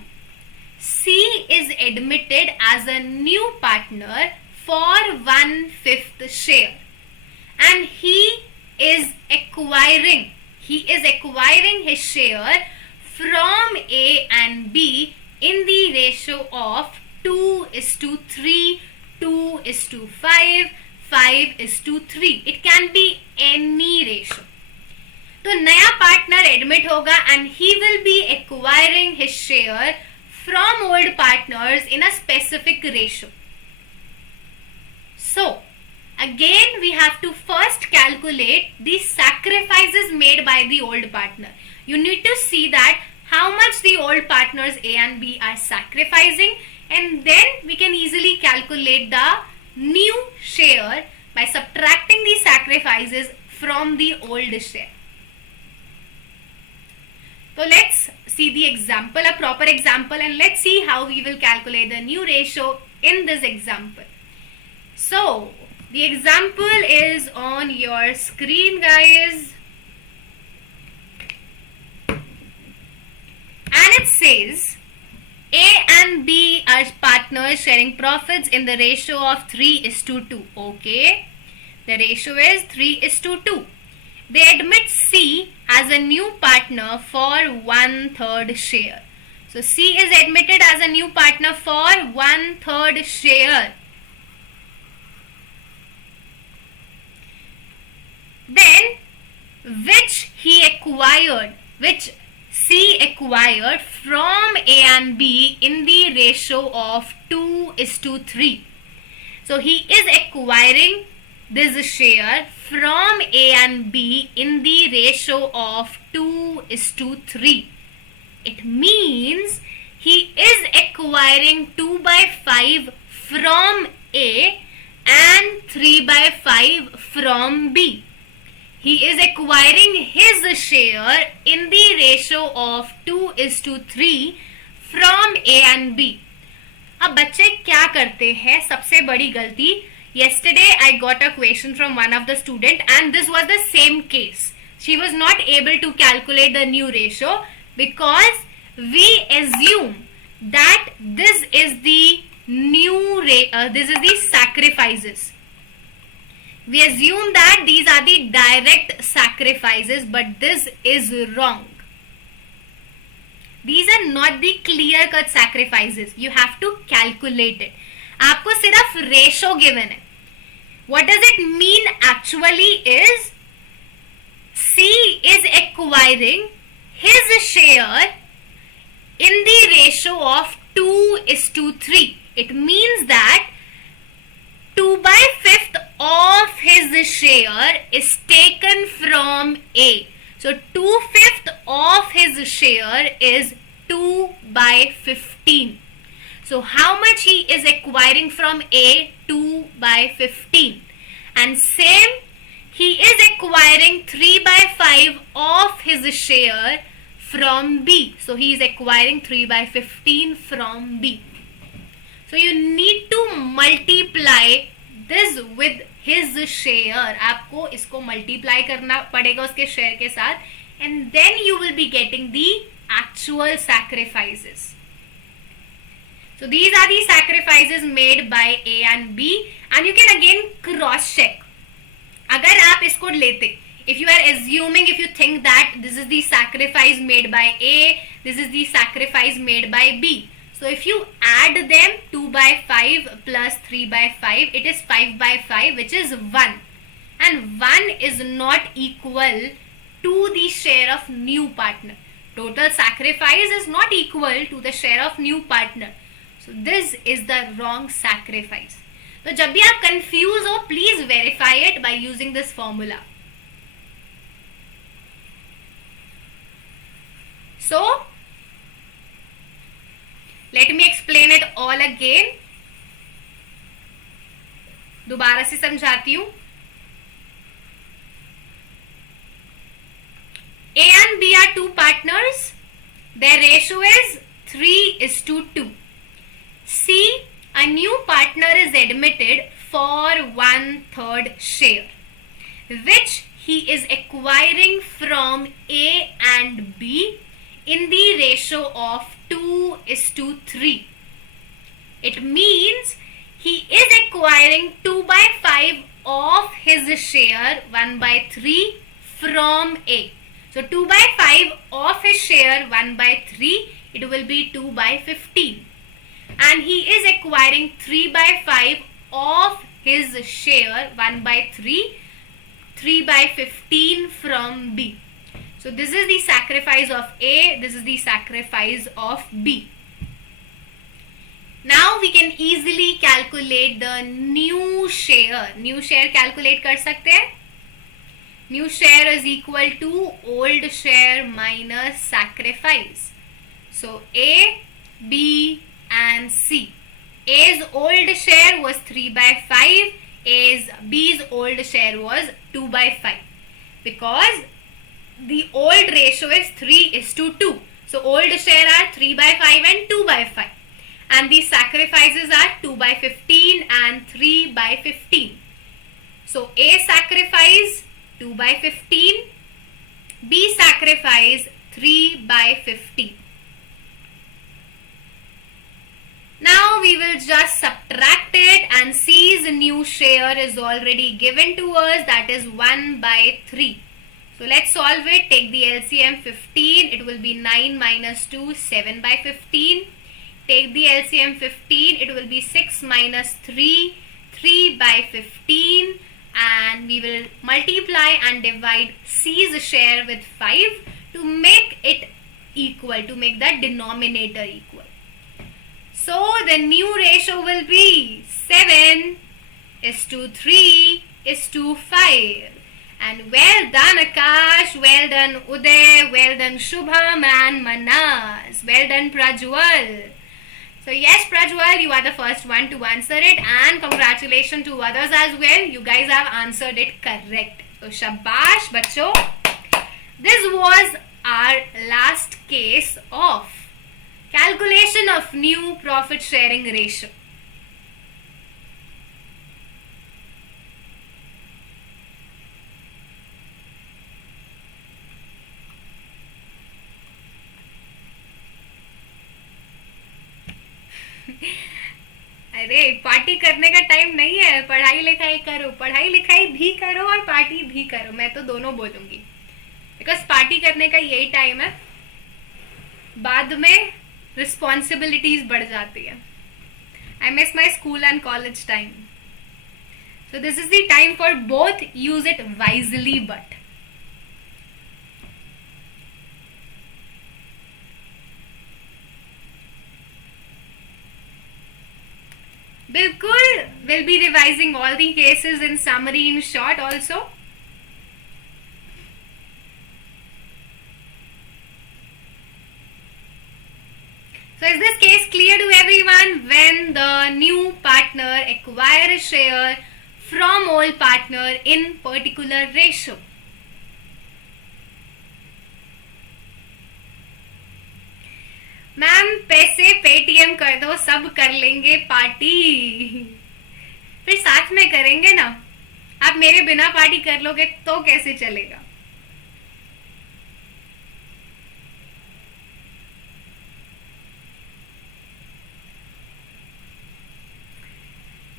C is admitted as a new partner for 1/5 share and he is acquiring his share from A and B in the ratio of 2:3, 2:5, 5:3. It can be any ratio. तो नया partner admit होगा and he will be acquiring his share from old partners in a specific ratio. So again we have to first calculate the sacrifices made by the old partner. You need to see that how much the old partners A and B are sacrificing, and then we can easily calculate the new share by subtracting the sacrifices from the old share. So let's see the example, a proper example, and let's see how we will calculate the new ratio in this example. So the example is on your screen, guys. And it says A and B are partners sharing profits in the ratio of 3:2. Okay. The ratio is 3:2. They admit C as a new partner for 1/3 share. So C is admitted as a new partner for 1/3 share. Then which C acquired from A and B in the ratio of 2:3. So he is acquiring this share from A and B in the ratio of 2:3. It means he is acquiring 2/5 from A and 3/5 from B. He is acquiring his share in the ratio of 2:3 from A and B. अब बच्चे क्या करते हैं? सबसे बड़ी गलती. Yesterday I got a question from one of the student and this was the same case. She was not able to calculate the new ratio because we assume that this is the this is the sacrifices. We assume that these are the direct sacrifices, but this is wrong. These are not the clear-cut sacrifices. You have to calculate it. आपको सिर्फ ratio given है. What does it mean actually is C is acquiring his share in the ratio of 2:3. It means that 2/5 of his share is taken from A. So 2/5 of his share is 2/15. So how much he is acquiring from A? 2/15. And same, he is acquiring 3/5 of his share from B. So he is acquiring 3/15 from B. So you need to multiply this with his share. आपको इसको multiply करना पड़ेगा उसके share के साथ, and then you will be getting the actual sacrifices. So these are the sacrifices made by A and B, and you can again cross check. अगर आप इसको लेते, if you are assuming, if you think that this is the sacrifice made by A, this is the sacrifice made by B. So if you add them, 2 by 5 plus 3 by 5, it is 5 by 5, which is 1. And 1 is not equal to the share of new partner. Total sacrifice is not equal to the share of new partner. So this is the wrong sacrifice. So जब भी आप confuse हो, please verify it by using this formula. So let me explain it all again. दोबारा से समझाती हूँ. A and B are two partners. Their ratio is 3:2. C, a new partner is admitted for 1/3 share, which he is acquiring from A and B in the ratio of 2:3. It means he is acquiring 2 by 5 of his share 1/3 from A. So 2 by 5 of his share 1/3, it will be 2 by 15. And he is acquiring 3 by 5 of his share 1/3, 3 by 15 from B. So this is the sacrifice of A, this is the sacrifice of B. Now we can easily calculate the new share. New share calculate कर सकते हैं. New share is equal to old share minus sacrifice. So A, B and C. A's old share was 3 by 5. B's old share was 2 by 5. Because the old ratio is 3:2. So old share are 3 by 5 and 2 by 5. And the sacrifices are 2 by 15 and 3 by 15. So A sacrifice 2 by 15. B sacrifice 3 by 15. Now we will just subtract it, and C's new share is already given to us, that is 1/3. So let's solve it. Take the LCM 15. It will be 9 minus 2, 7 by 15. Take the LCM 15. It will be 6 minus 3, 3 by 15. And we will multiply and divide C's share with 5 to make it equal, to make that denominator equal. So the new ratio will be 7:3:5. And well done Akash, well done Uday, well done Shubham and Manas, well done Prajwal. So yes Prajwal, you are the first one to answer it, and congratulations to others as well. You guys have answered it correct. So shabash bachcho. This was our last case of calculation of new profit sharing ratio. अरे party करने का time नहीं है, पढ़ाई लिखाई करो, पढ़ाई लिखाई भी करो और पार्टी भी करो. मैं तो दोनों बोलूंगी, बिकॉज पार्टी करने का यही टाइम है, बाद में रिस्पॉन्सिबिलिटीज बढ़ जाती है. I miss my school and college time. So this is the time for both. Use it wisely. But बिल्कुल, we'll be revising all the cases in summary in short also. So is this case clear to everyone? When the new partner acquire a share from old partner in particular ratio. Ma'am पैसे Paytm कर दो, सब कर लेंगे party. फिर साथ में करेंगे ना. आप मेरे बिना पार्टी कर लोगे तो कैसे चलेगा.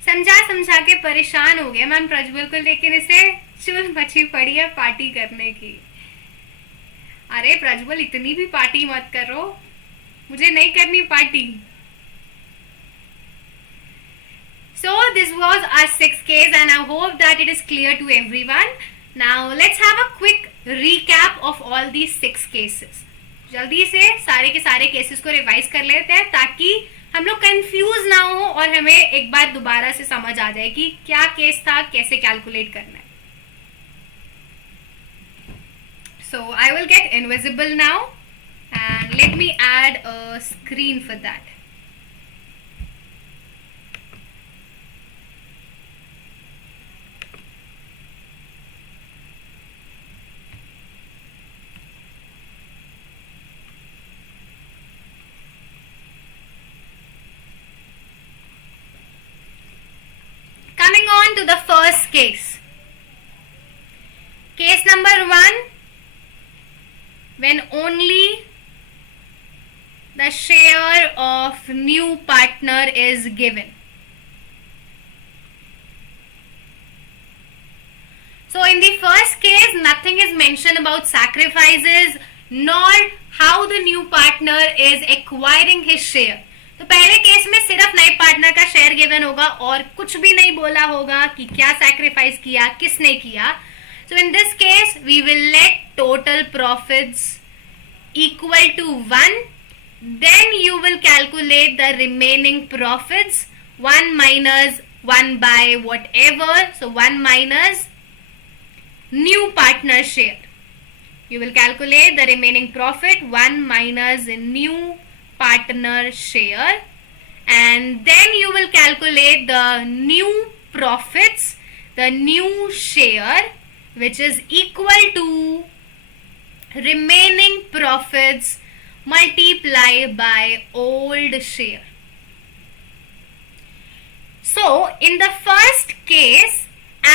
समझा समझा के परेशान हो गया मैम प्रज्वल को, लेकिन इसे चुल मची पड़ी है पार्टी करने की। अरे प्रज्वल इतनी भी पार्टी मत करो, मुझे नहीं करनी party. So this was our 6 case and I hope that it is clear to everyone. Now let's have a quick recap of all these 6 cases. जल्दी से सारे के सारे केसेस को रिवाइज कर लेते हैं ताकि हम लोग कंफ्यूज ना हो और हमें एक बार दोबारा से समझ आ जाए कि क्या केस था, कैसे कैलकुलेट करना है। So I will get invisible now and let me add a screen for that. Coming on to the first case. Case number 1, when only the share of new partner is given. So in the first case, nothing is mentioned about sacrifices nor how the new partner is acquiring his share. तो पहले case में सिर्फ नए partner का share given होगा और कुछ भी नहीं बोला होगा कि क्या सैक्रिफाइस किया, किसने किया. So in this case we will let total profits equal to 1. Then you will calculate the remaining profits 1 minus 1 by whatever. So 1 minus new partner share. You will calculate the remaining profit 1 minus new partner share, and then you will calculate the new profits, the new share, which is equal to remaining profits multiply by old share. So in the first case,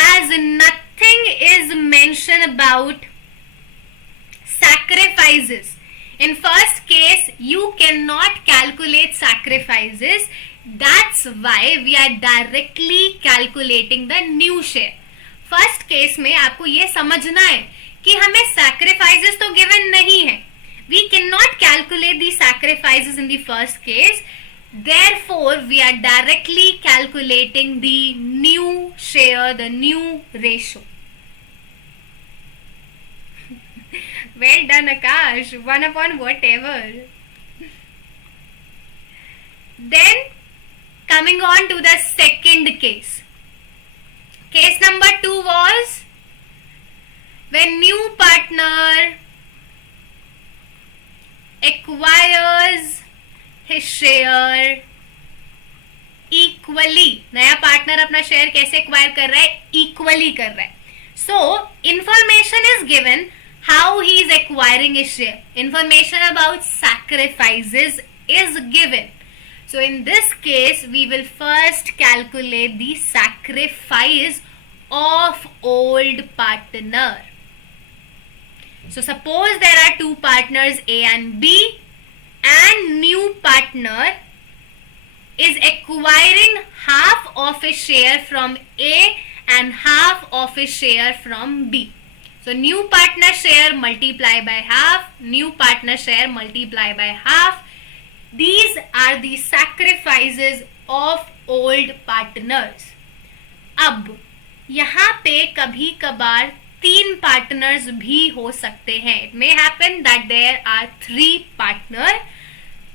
as nothing is mentioned about sacrifices, in first case you cannot calculate sacrifices. That's why we are directly calculating the new share. First case में आपको ये समझना है कि हमें sacrifices तो given नहीं है. We cannot calculate the sacrifices in the first case. Therefore, we are directly calculating the new share, the new ratio. Well done, Akash. 1 upon whatever. Then, coming on to the second case. Case number 2 was when new partner acquires his share equally. नया partner अपना share कैसे acquire कर रहा है? Equally कर रहा है. So, information is given how he is acquiring his share. Information about sacrifices is given. So, in this case, we will first calculate the sacrifice of old partner. So, suppose there are two partners A and B, and new partner is acquiring half of his share from A and half of his share from B. So new partner share multiply by half, new partner share multiply by half. These are the sacrifices of old partners. अब यहाँ पे कभी कभार 3 partners भी हो सकते हैं. It may happen that there are 3 partners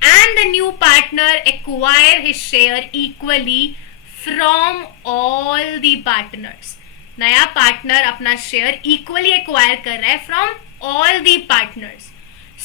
and the new partner acquire his share equally from all the partners. नया पार्टनर अपना शेयर इक्वली एक्वायर कर रहा है फ्रॉम ऑल दी पार्टनर्स.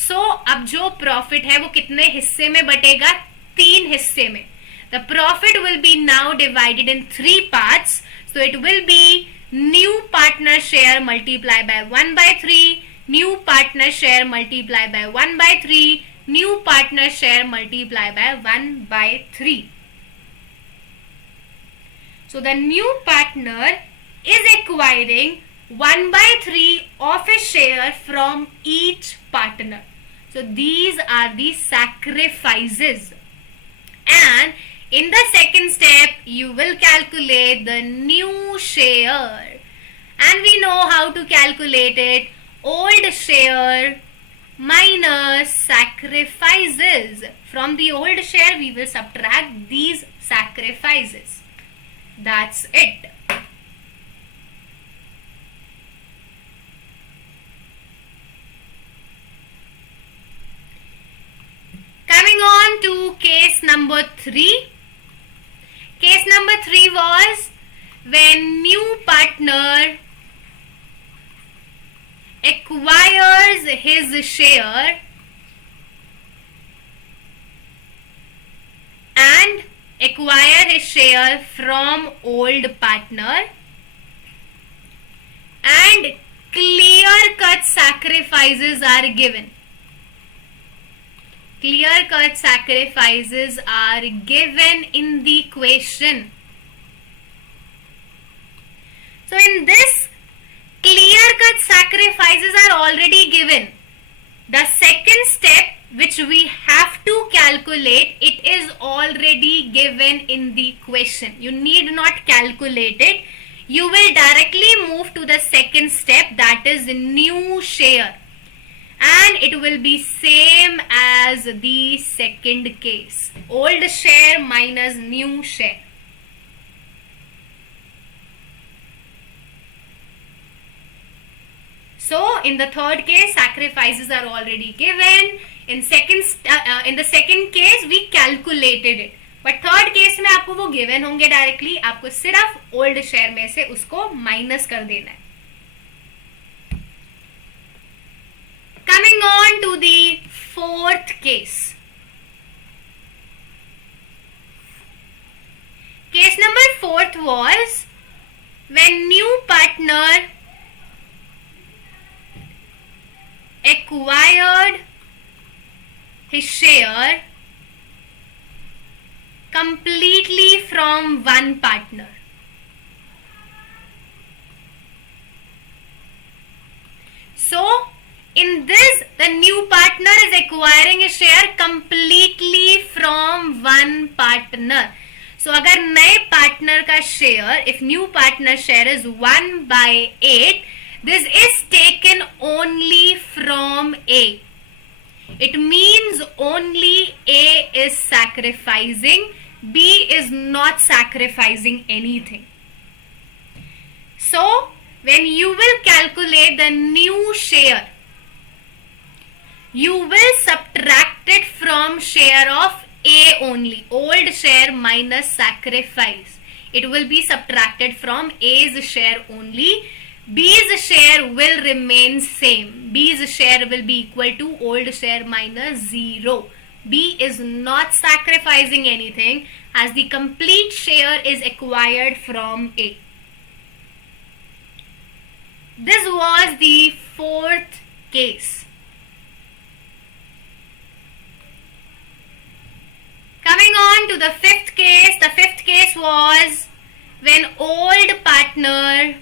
सो अब जो प्रॉफिट है वो कितने हिस्से में बटेगा? 3 हिस्से में. The profit will be now divided in 3 parts. So it will B new partner share multiply by 1 by 3, new partner share multiply by 1 by 3, new partner share multiply by 1 by 3. So the new partner is acquiring 1 by 3 of a share from each partner. So these are the sacrifices. And In the second step, you will calculate the new share. And we know how to calculate it. Old share minus sacrifices. From the old share, we will subtract these sacrifices. That's it. Coming on to case number 3. Case number 3 was when new partner acquires his share and acquire his share from old partner and clear-cut sacrifices are given. Clear-cut sacrifices are given in the question. So in this, clear-cut sacrifices are already given. The second step which we have to calculate, it is already given in the question. You need not calculate it. You will directly move to the second step, that is new share. And it will be same as the second case. Old share minus new share. So in the third case, sacrifices are already given. In the second case, we calculated it. But third case में आपको वो given होंगे directly. आपको सिर्फ old share में से उसको minus कर देना है. Coming on to the fourth case. Case number 4 was when new partner acquired his share completely from one partner. So, in this, the new partner is acquiring a share completely from one partner. So, अगर नए partner का share, if new partner share is 1/8, this is taken only from A. It means only A is sacrificing, B is not sacrificing anything. So, when you will calculate the new share, you will subtract it from share of A only, old share minus sacrifice. It will be subtracted from A's share only. B's share will remain same. B's share will be equal to old share minus 0. B is not sacrificing anything as the complete share is acquired from A. This was the fourth case. Coming on to the fifth case. The fifth case was when old partner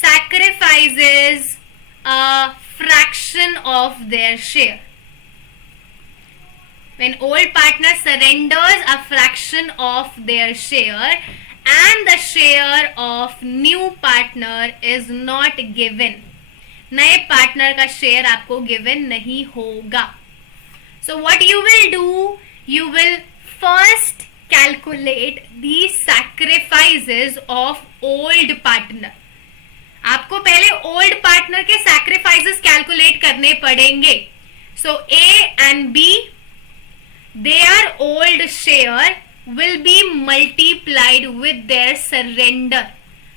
sacrifices a fraction of their share. When old partner surrenders a fraction of their share and the share of new partner is not given. नए partner का share आपको given नहीं होगा. So what you will do, you will first calculate the sacrifices of old partner. आपको पहले old partner के sacrifices calculate करने पड़ेंगे. So A and B, their old share will be multiplied with their surrender.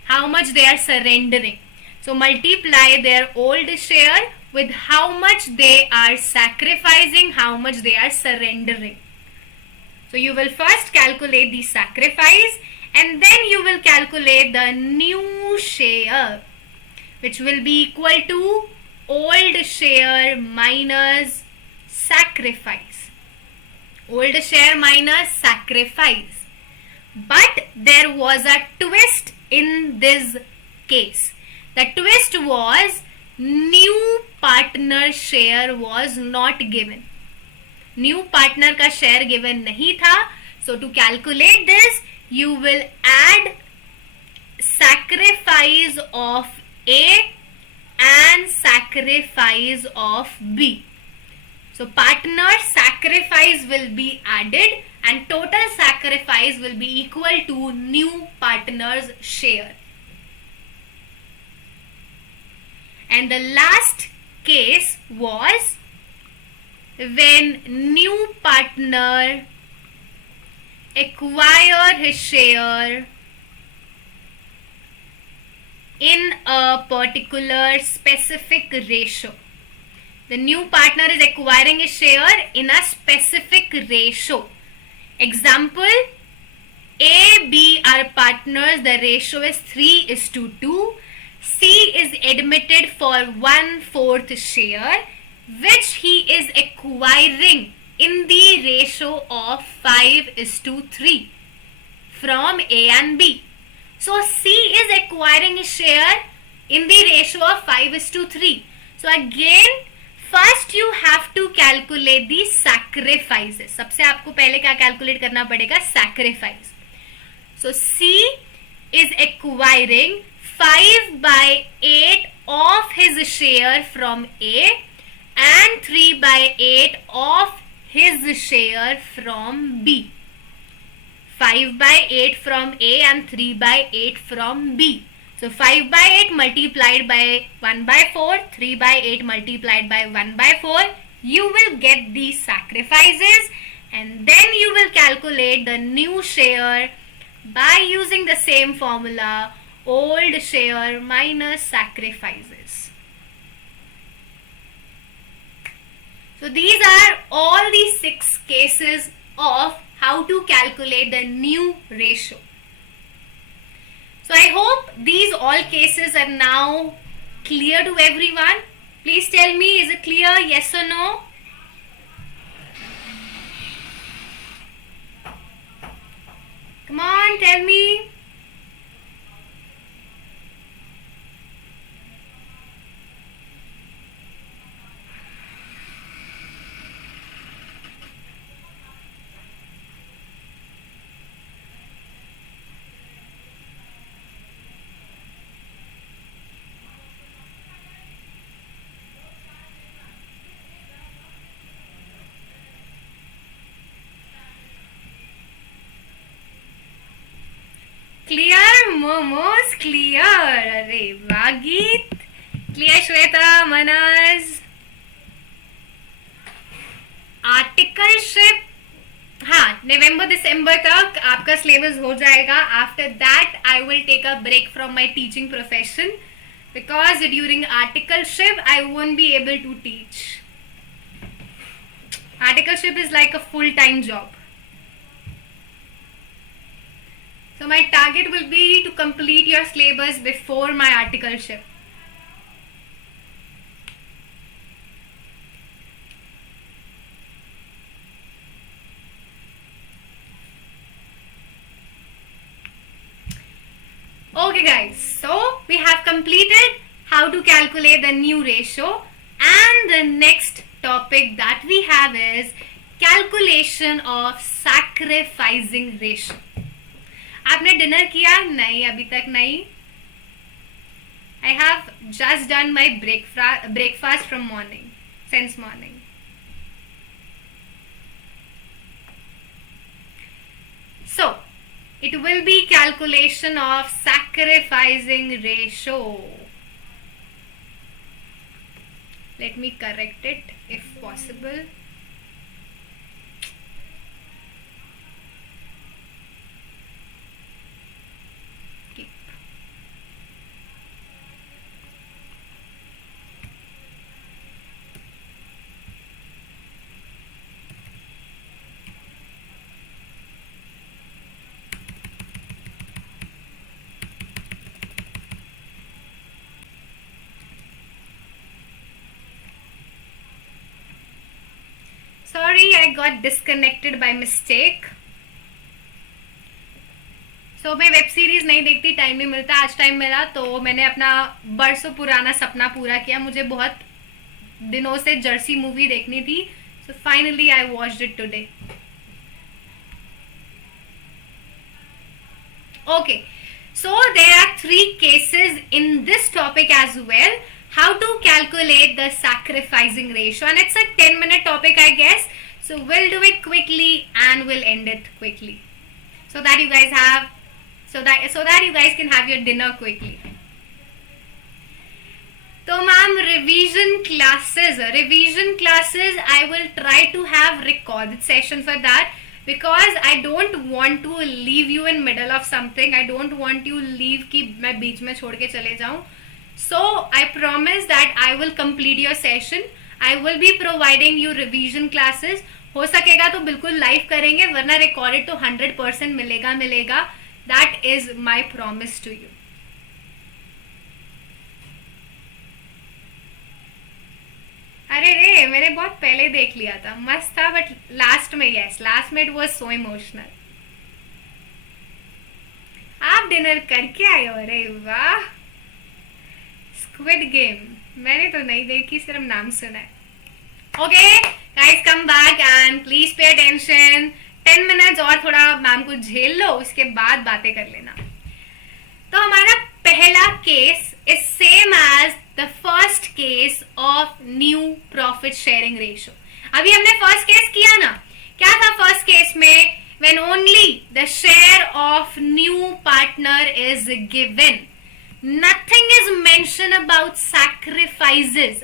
How much they are surrendering. So multiply their old share with how much they are sacrificing, how much they are surrendering. So you will first calculate the sacrifice and then you will calculate the new share, which will be equal to old share minus sacrifice. Old share minus sacrifice. But there was a twist in this case. The twist was new partner share was not given. New partner का share given नहीं था. So to calculate this you will add sacrifice of A and sacrifice of B. So partner sacrifice will be added and total sacrifice will be equal to new partner's share. And the last case was when new partner acquire his share in a particular specific ratio. The new partner is acquiring a share in a specific ratio. Example, A, B are partners. The ratio is 3:2. C is admitted for 1/4 share, which he is acquiring in the ratio of 5:3 from A and B. So C is acquiring a share in the ratio of 5:3. So again, first you have to calculate the sacrifices. सबसे आपको पहले क्या calculate करना पड़ेगा? Sacrifice. So C is acquiring 5/8 of his share from A and 3/8 of his share from B. 5/8 from A and 3/8 from B. So 5/8 multiplied by 1/4, 3/8 multiplied by 1/4, you will get these sacrifices and then you will calculate the new share by using the same formula, old share minus sacrifices. So these are all the 6 cases of how to calculate the new ratio. So I hope these all cases are now clear to everyone. Please tell me, is it clear? Yes or no? Come on, tell me. Clear momos clear. अरे वाह गीत. Clear Shweta, मनज. Articleship, हाँ, नवंबर दिसंबर तक आपका syllabus हो जाएगा. After that I will take a break from my teaching profession because during articleship I won't be able to teach. Articleship is like a full time job. So my target will be to complete your syllabus before my articleship. Okay guys, so we have completed how to calculate the new ratio, and the next topic that we have is calculation of sacrificing ratio. आपने dinner किया? नहीं, अभी तक नहीं. I have just done my breakfast from morning, since morning. So, it will be calculation of sacrificing ratio. Let me correct it if possible. Sorry, I got disconnected by mistake. So मैं web series नहीं देखती, time नहीं मिलता. आज time मिला तो मैंने अपना बरसों पुराना सपना पूरा किया. मुझे बहुत दिनों से जर्सी मूवी देखनी थी. So finally I watched it today. Okay, so there are 3 cases in this topic as well. How to calculate the sacrificing ratio, and it's a 10-minute topic, I guess. So we'll do it quickly and we'll end it quickly, so that you guys have, so that you guys can have your dinner quickly. So ma'am, revision classes, I will try to have recorded session for that, because I don't want to leave you in middle of something. I don't want you leave कि मैं बीच में छोड़ के चले जाऊं. So I promise that I will complete your session. I will be providing you revision classes. हो सकेगा तो बिल्कुल लाइव करेंगे, वरना रिकॉर्डेड तो 100% मिलेगा. That is my promise to you. अरे रे, मैंने बहुत पहले देख लिया था, मस्त था, बट लास्ट में इट वाज सो इमोशनल. आप डिनर करके आए हो? अरे वाह. स्क्विड गेम मैंने तो नहीं देखी, सिर्फ नाम सुना है. Okay guys, come back and please pay attention. 10 minutes और थोड़ा मैम को झेल लो, उसके बाद बातें कर लेना. तो हमारा पहला case is same as the first case of new profit sharing ratio. अभी हमने फर्स्ट केस किया ना, क्या था फर्स्ट केस में? When only the share of new partner is given, nothing is mention about sacrifices.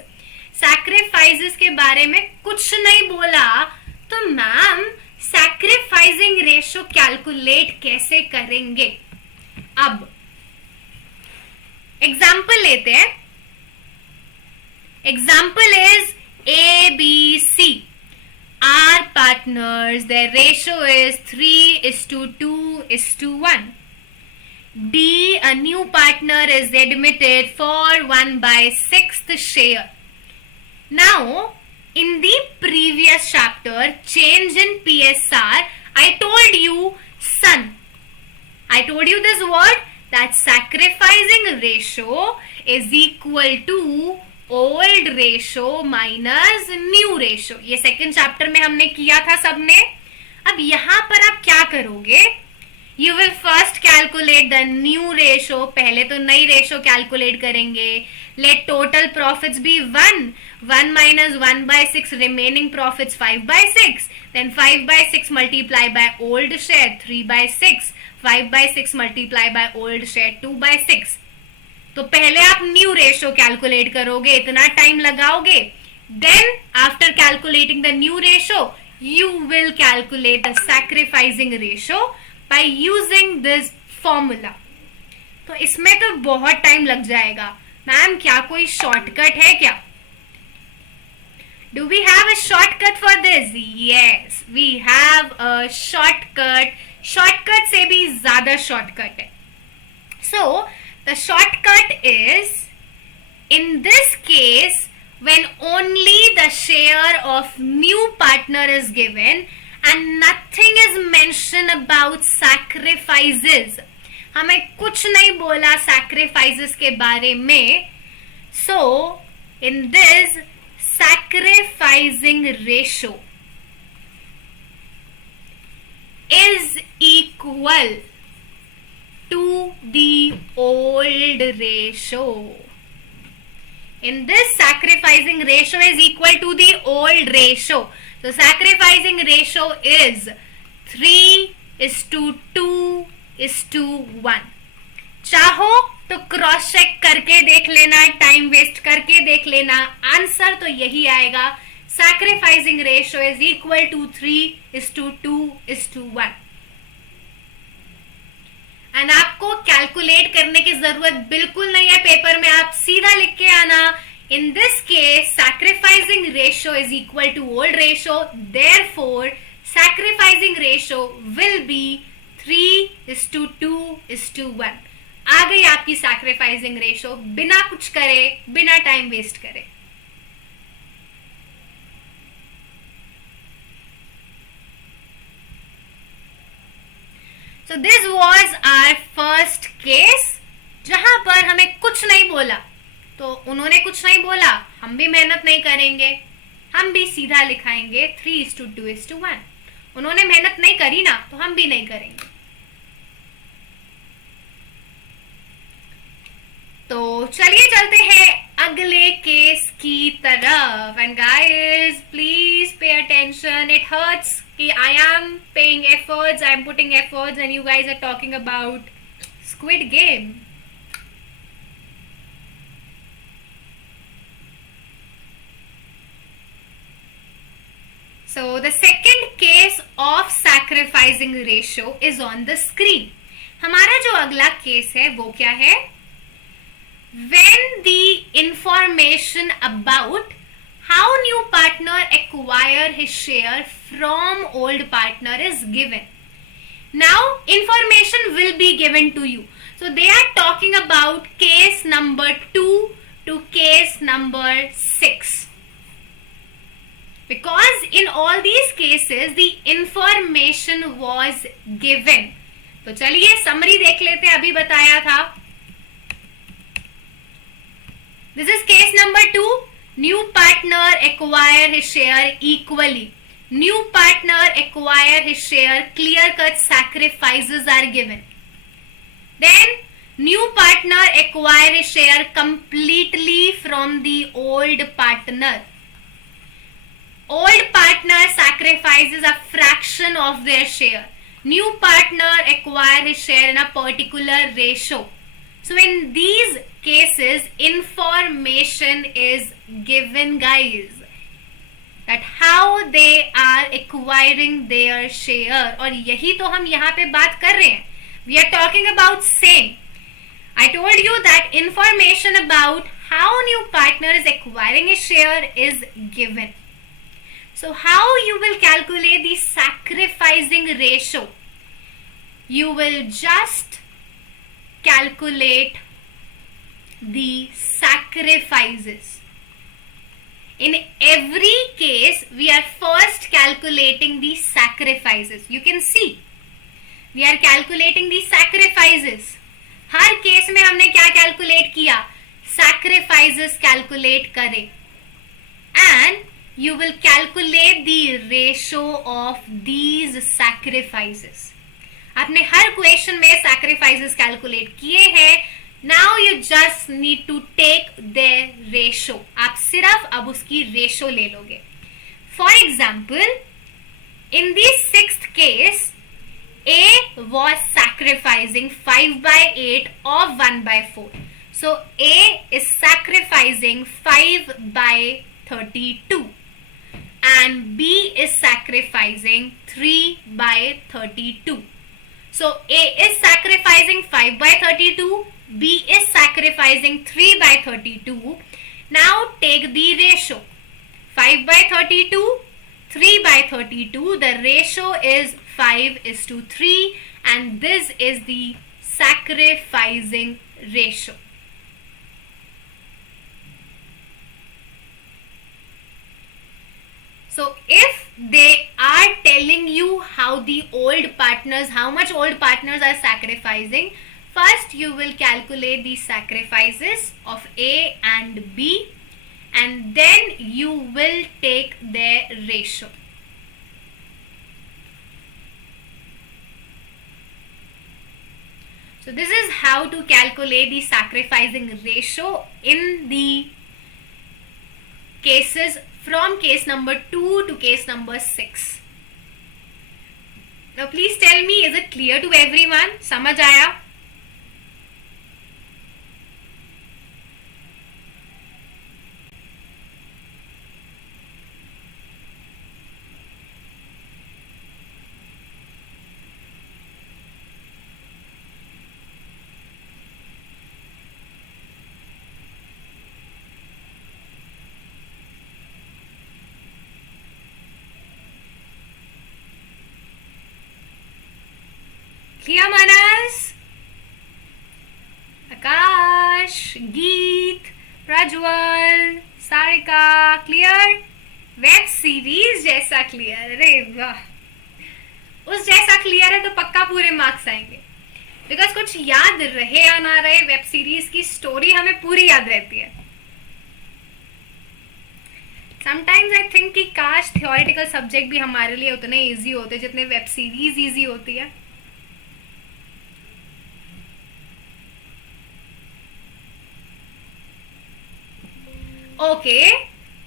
Sacrifices के बारे में कुछ नहीं बोला, तो मैम सैक्रिफाइसिंग रेशियो कैलकुलेट कैसे करेंगे? अब एग्जाम्पल लेते हैं. Example is A, B, C are partners. Their ratio is 3:2:1. D, a new partner, is admitted for 1/6th share. Now, in the previous chapter, change in PSR, I told you, son. I told you this word, that sacrificing ratio is equal to old ratio minus new ratio. ये second chapter में हमने किया था सबने. अब यहां पर आप क्या करोगे? You will first calculate the new ratio. पहले तो नई रेशो कैलकुलेट करेंगे. Let total profits be 1 minus 1/6, remaining profits 5/6. Then 5/6 multiply by old share 3/6. 5/6 multiply by old share 2/6. तो पहले आप न्यू रेशो कैलकुलेट करोगे, इतना टाइम लगाओगे. Then after calculating the new ratio, you will calculate the sacrificing ratio by using this formula. तो इसमें तो बहुत टाइम लग जाएगा. मैम क्या कोई शॉर्टकट है क्या? Do we have a shortcut for this? Yes, we have a shortcut. Shortcut से भी ज्यादा शॉर्टकट है. सो the shortcut is, in this case, when only the share of new partner is given and nothing is mentioned about sacrifices. हमें कुछ नहीं बोला sacrifices के बारे में. So, in this, sacrificing ratio is equal to the old ratio. In this, sacrificing ratio is equal to the old ratio. So sacrificing ratio is 3:2:1. चाहो तो cross check करके देख लेना, टाइम वेस्ट करके देख लेना, आंसर तो यही आएगा. sacrificing ratio is equal to 3:2:1. And आपको कैलकुलेट करने की जरूरत बिल्कुल नहीं है पेपर में, आप सीधा लिख के आना. In this case sacrificing ratio is equal to old ratio, therefore sacrificing ratio will be 3:2:1. आ गई आपकी सैक्रिफाइसिंग रेशियो, बिना कुछ करे, बिना टाइम वेस्ट करे. So this was our first case, जहां पर हमें कुछ नहीं बोला. तो उन्होंने कुछ नहीं बोला, हम भी मेहनत नहीं करेंगे. हम भी सीधा लिखाएंगे 3:2:1. उन्होंने मेहनत नहीं करी ना, तो हम भी नहीं करेंगे. तो चलिए चलते हैं अगले केस की तरफ. And guys please pay attention. It hurts कि I am paying efforts, I am putting efforts and you guys are talking about squid game. So the second case of sacrificing ratio is on the screen. हमारा जो अगला case है वो क्या है? When the information about how new partner acquire his share from old partner is given. Now information will be given to you. So they are talking about case number 2 to case number 6. Because in all these cases the information was given. तो चलिए summary देख लेते हैं. अभी बताया था. This is case number 2. New partner acquire his share equally. New partner acquire his share. Clear cut sacrifices are given. Then new partner acquire his share completely from the old partner. Old partner sacrifices a fraction of their share. New partner acquire his share in a particular ratio. So in these cases, information is given, guys, that how they are acquiring their share. और यही तो हम यहाँ पे बात कर रहे हैं. We are talking about same. I told you that information about how new partner is acquiring his share is given. So how you will calculate the sacrificing ratio? You will just calculate the sacrifices. In every case, we are first calculating the sacrifices. You can see, we are calculating the sacrifices. Her case में हमने क्या calculate किया? Sacrifices calculate करें. And you will calculate the ratio of these sacrifices. आपने हर question में sacrifices calculate किए हैं. Now you just need to take their ratio. आप सिर्फ अब उसकी ratio ले लोगे. For example, in the 6th case, A was sacrificing 5/8 of 1/4. So A is sacrificing 5/32. And B is sacrificing 3/32. So A is sacrificing 5/32, B is sacrificing 3/32. Now take the ratio. 5/32, 3/32. The ratio is 5:3, and this is the sacrificing ratio. So if they are telling you how much old partners are sacrificing, first you will calculate the sacrifices of A and B, and then you will take their ratio. So this is how to calculate the sacrificing ratio in the cases from case number 2 to case number 6. Now please tell me, is it clear to everyone? समझ आया? किया मानस, आकाश, गीत, Prajwal, Sarika, clear? Web series जैसा clear? अरे वाह, उस जैसा clear है तो पक्का पूरे मार्क्स आएंगे. बिकॉज कुछ याद रहे या ना रहे, वेब सीरीज की स्टोरी हमें पूरी याद रहती है. समटाइम्स आई थिंक कि काश थियोरिटिकल सब्जेक्ट भी हमारे लिए उतने इजी होते जितने वेब सीरीज इजी होती है. Okay,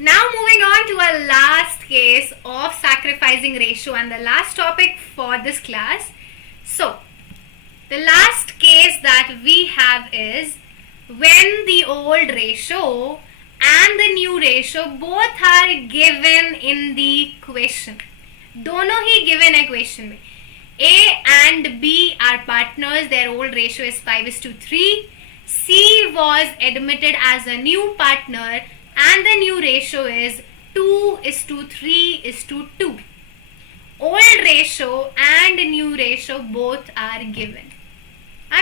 now moving on to our last case of sacrificing ratio and the last topic for this class. So, the last case that we have is when the old ratio and the new ratio both are given in the question. दोनों ही given है question में. A and B are partners, their old ratio is 5:3. C was admitted as a new partner and the new ratio is 2:3:2. Old ratio and new ratio both are given.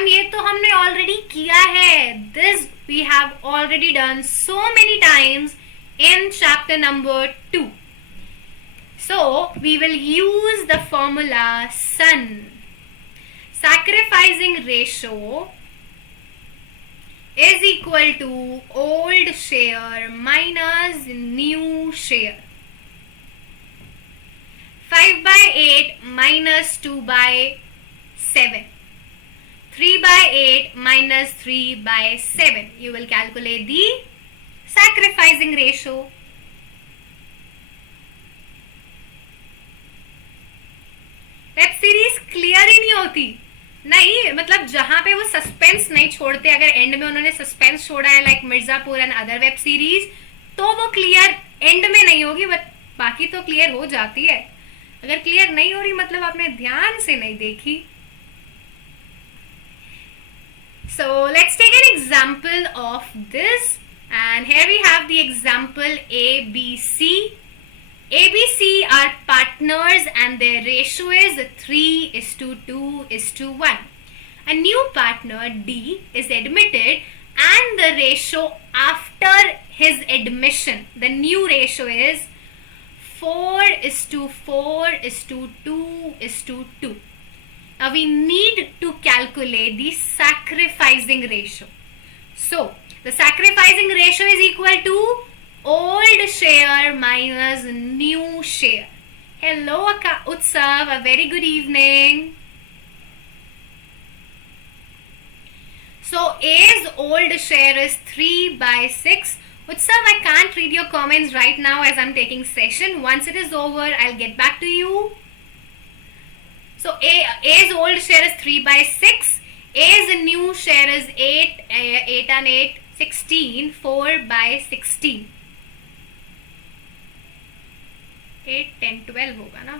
ये तो हमने already किया है. This we have already done so many times in chapter number 2. So we will use the formula SUN. Sacrificing ratio is equal to old share minus new share. 5/8 minus 2/7. 3/8 minus 3/7. You will calculate the sacrificing ratio. Web series clear ही नहीं होती. नहीं मतलब जहां पे वो suspense नहीं छोड़ते, अगर एंड में उन्होंने सस्पेंस छोड़ा है like Mirzapur and other web series, तो वो क्लियर एंड में नहीं होगी, बट बाकी तो क्लियर हो जाती है. अगर क्लियर नहीं हो रही मतलब आपने ध्यान से नहीं देखी. So let's take an example of this, and here we have the example ABC. ABC are partners and their ratio is 3:2:1. A new partner D is admitted and the ratio after his admission, the new ratio is 4:4:2:2. Now we need to calculate the sacrificing ratio. So the sacrificing ratio is equal to old share minus new share. Hello Utsav, a very good evening. So A's old share is 3/6. Utsav, I can't read your comments right now as I'm taking session. Once it is over, I'll get back to you. So A's old share is 3/6. A's new share is 8 and 8, 16, 4/16. 8, 10, 12 होगा ना.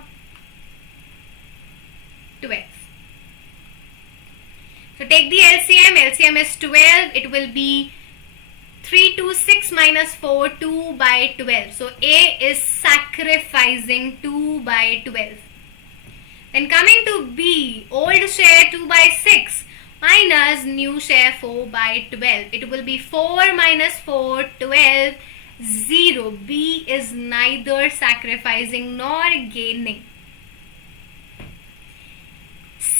12. So take the LCM. LCM is 12. It will be 3/6 minus 4, 2/12. So A is sacrificing 2/12. Then coming to B, old share 2/6 minus new share 4/12. It will be 4 minus 4, 12, 0. B is neither sacrificing nor gaining. C,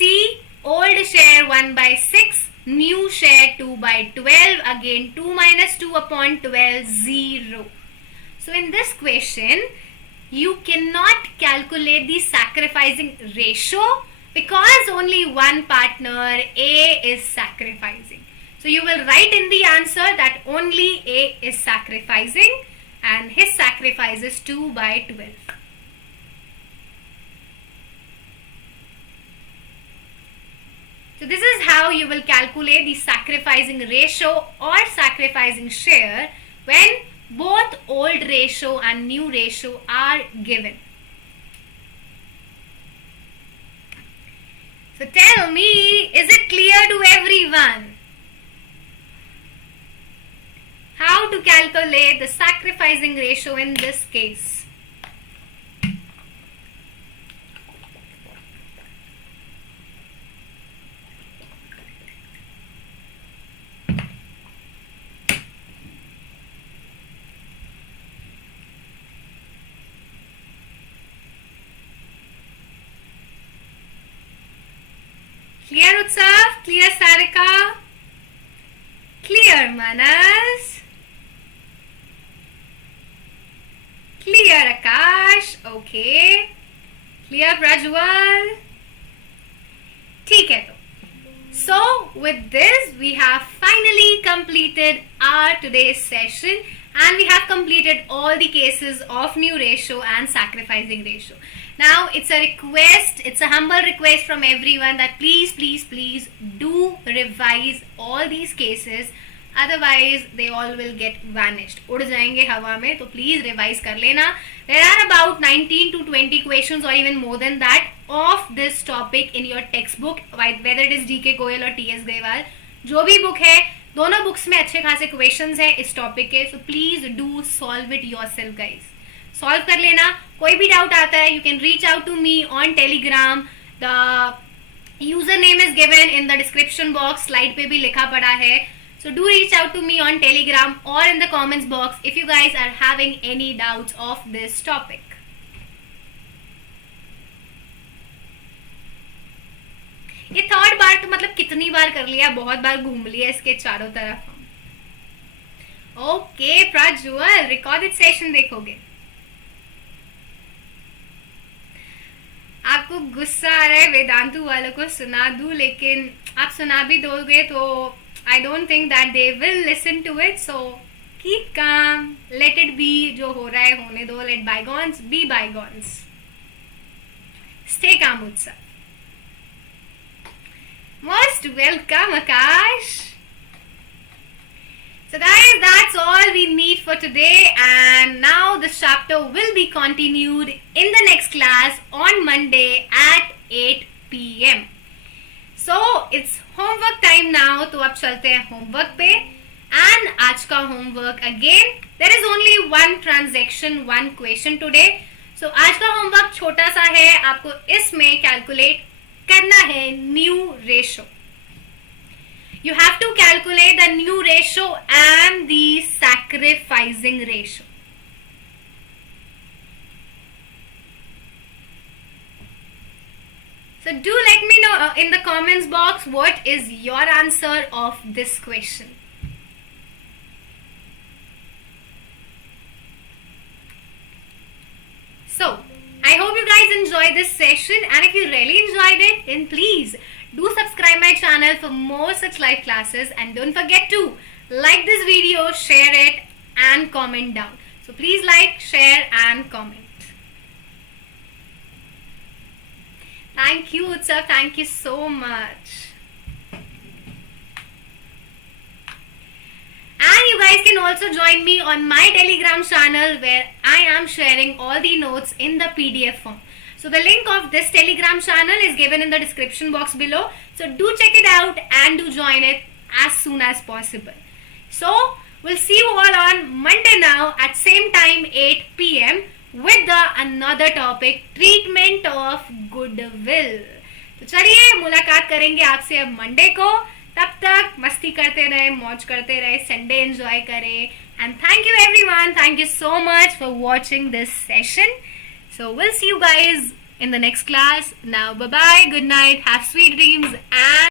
old share 1/6, new share 2/12. Again 2 minus 2 upon 12, 0. So in this question, you cannot calculate the sacrificing ratio because only one partner A is sacrificing. So you will write in the answer that only A is sacrificing and his sacrifice is 2/12. So this is how you will calculate the sacrificing ratio or sacrificing share when both old ratio and new ratio are given. So tell me, is it clear to everyone how to calculate the sacrificing ratio in this case? Clear Utsav? Clear Sarika? Clear Manas? Okay. Clear, Prajwal? ठीक है तो. So with this we have finally completed our today's session and we have completed all the cases of new ratio and sacrificing ratio. Now it's a request, it's a humble request from everyone that please do revise all these cases, otherwise they all will get vanished. उड़ जाएंगे हवा में, तो please revise कर लेना. There are about 19 to 20 questions or even more than that of this topic in your textbook, whether it is DK Goyal or TS Grewal. जो भी book है, दोनों books में अच्छे खासे questions हैं इस topic के, so please do solve it yourself guys. Solve कर लेना. कोई भी doubt आता है, you can reach out to me on Telegram. The username is given in the description box. Slide पे भी लिखा पड़ा है. So do reach out to me on Telegram or in the comments box if you guys are having any doubts of this topic. ये third बार तो मतलब कितनी बार कर लिया, बहुत बार घूम लिया इसके चारों तरफ. ओके प्रज्वल, रिकॉर्डेड सेशन देखोगे. आपको गुस्सा आ रहा है वेदांतु वालों को सुना दूं, लेकिन आप सुना भी दोगे तो I don't think that they will listen to it, so keep calm, let it be. जो हो रहा है होने दो, let bygones be bygones. Stay calm Utsav. Most welcome Akash. So guys, that's all we need for today, and now this chapter will be continued in the next class on Monday at 8 PM. So it's homework time now, तो अब चलते हैं homework पे. And आज का homework again, there is only one transaction, one question today. So आज का homework छोटा सा है, आपको इसमें calculate करना है new ratio. You have to calculate the new ratio and the sacrificing ratio. So do let me know in the comments box what is your answer of this question. So I hope you guys enjoyed this session, and if you really enjoyed it, then please do subscribe my channel for more such live classes, and don't forget to like this video, share it and comment down. So please like, share and comment. Thank you Utsav, thank you so much. And you guys can also join me on my Telegram channel where I am sharing all the notes in the PDF form. So the link of this Telegram channel is given in the description box below. So do check it out and do join it as soon as possible. So we'll see you all on Monday now at same time 8 PM with the another topic, treatment of goodwill. तो चलिए मुलाकात करेंगे आपसे अब Monday को. तब तक मस्ती करते रहे, मौज करते रहे, संडे एंजॉय करें. And thank you everyone, thank you so much for watching this session. So we'll see you guys in the next class. Now bye bye, good night, have sweet dreams and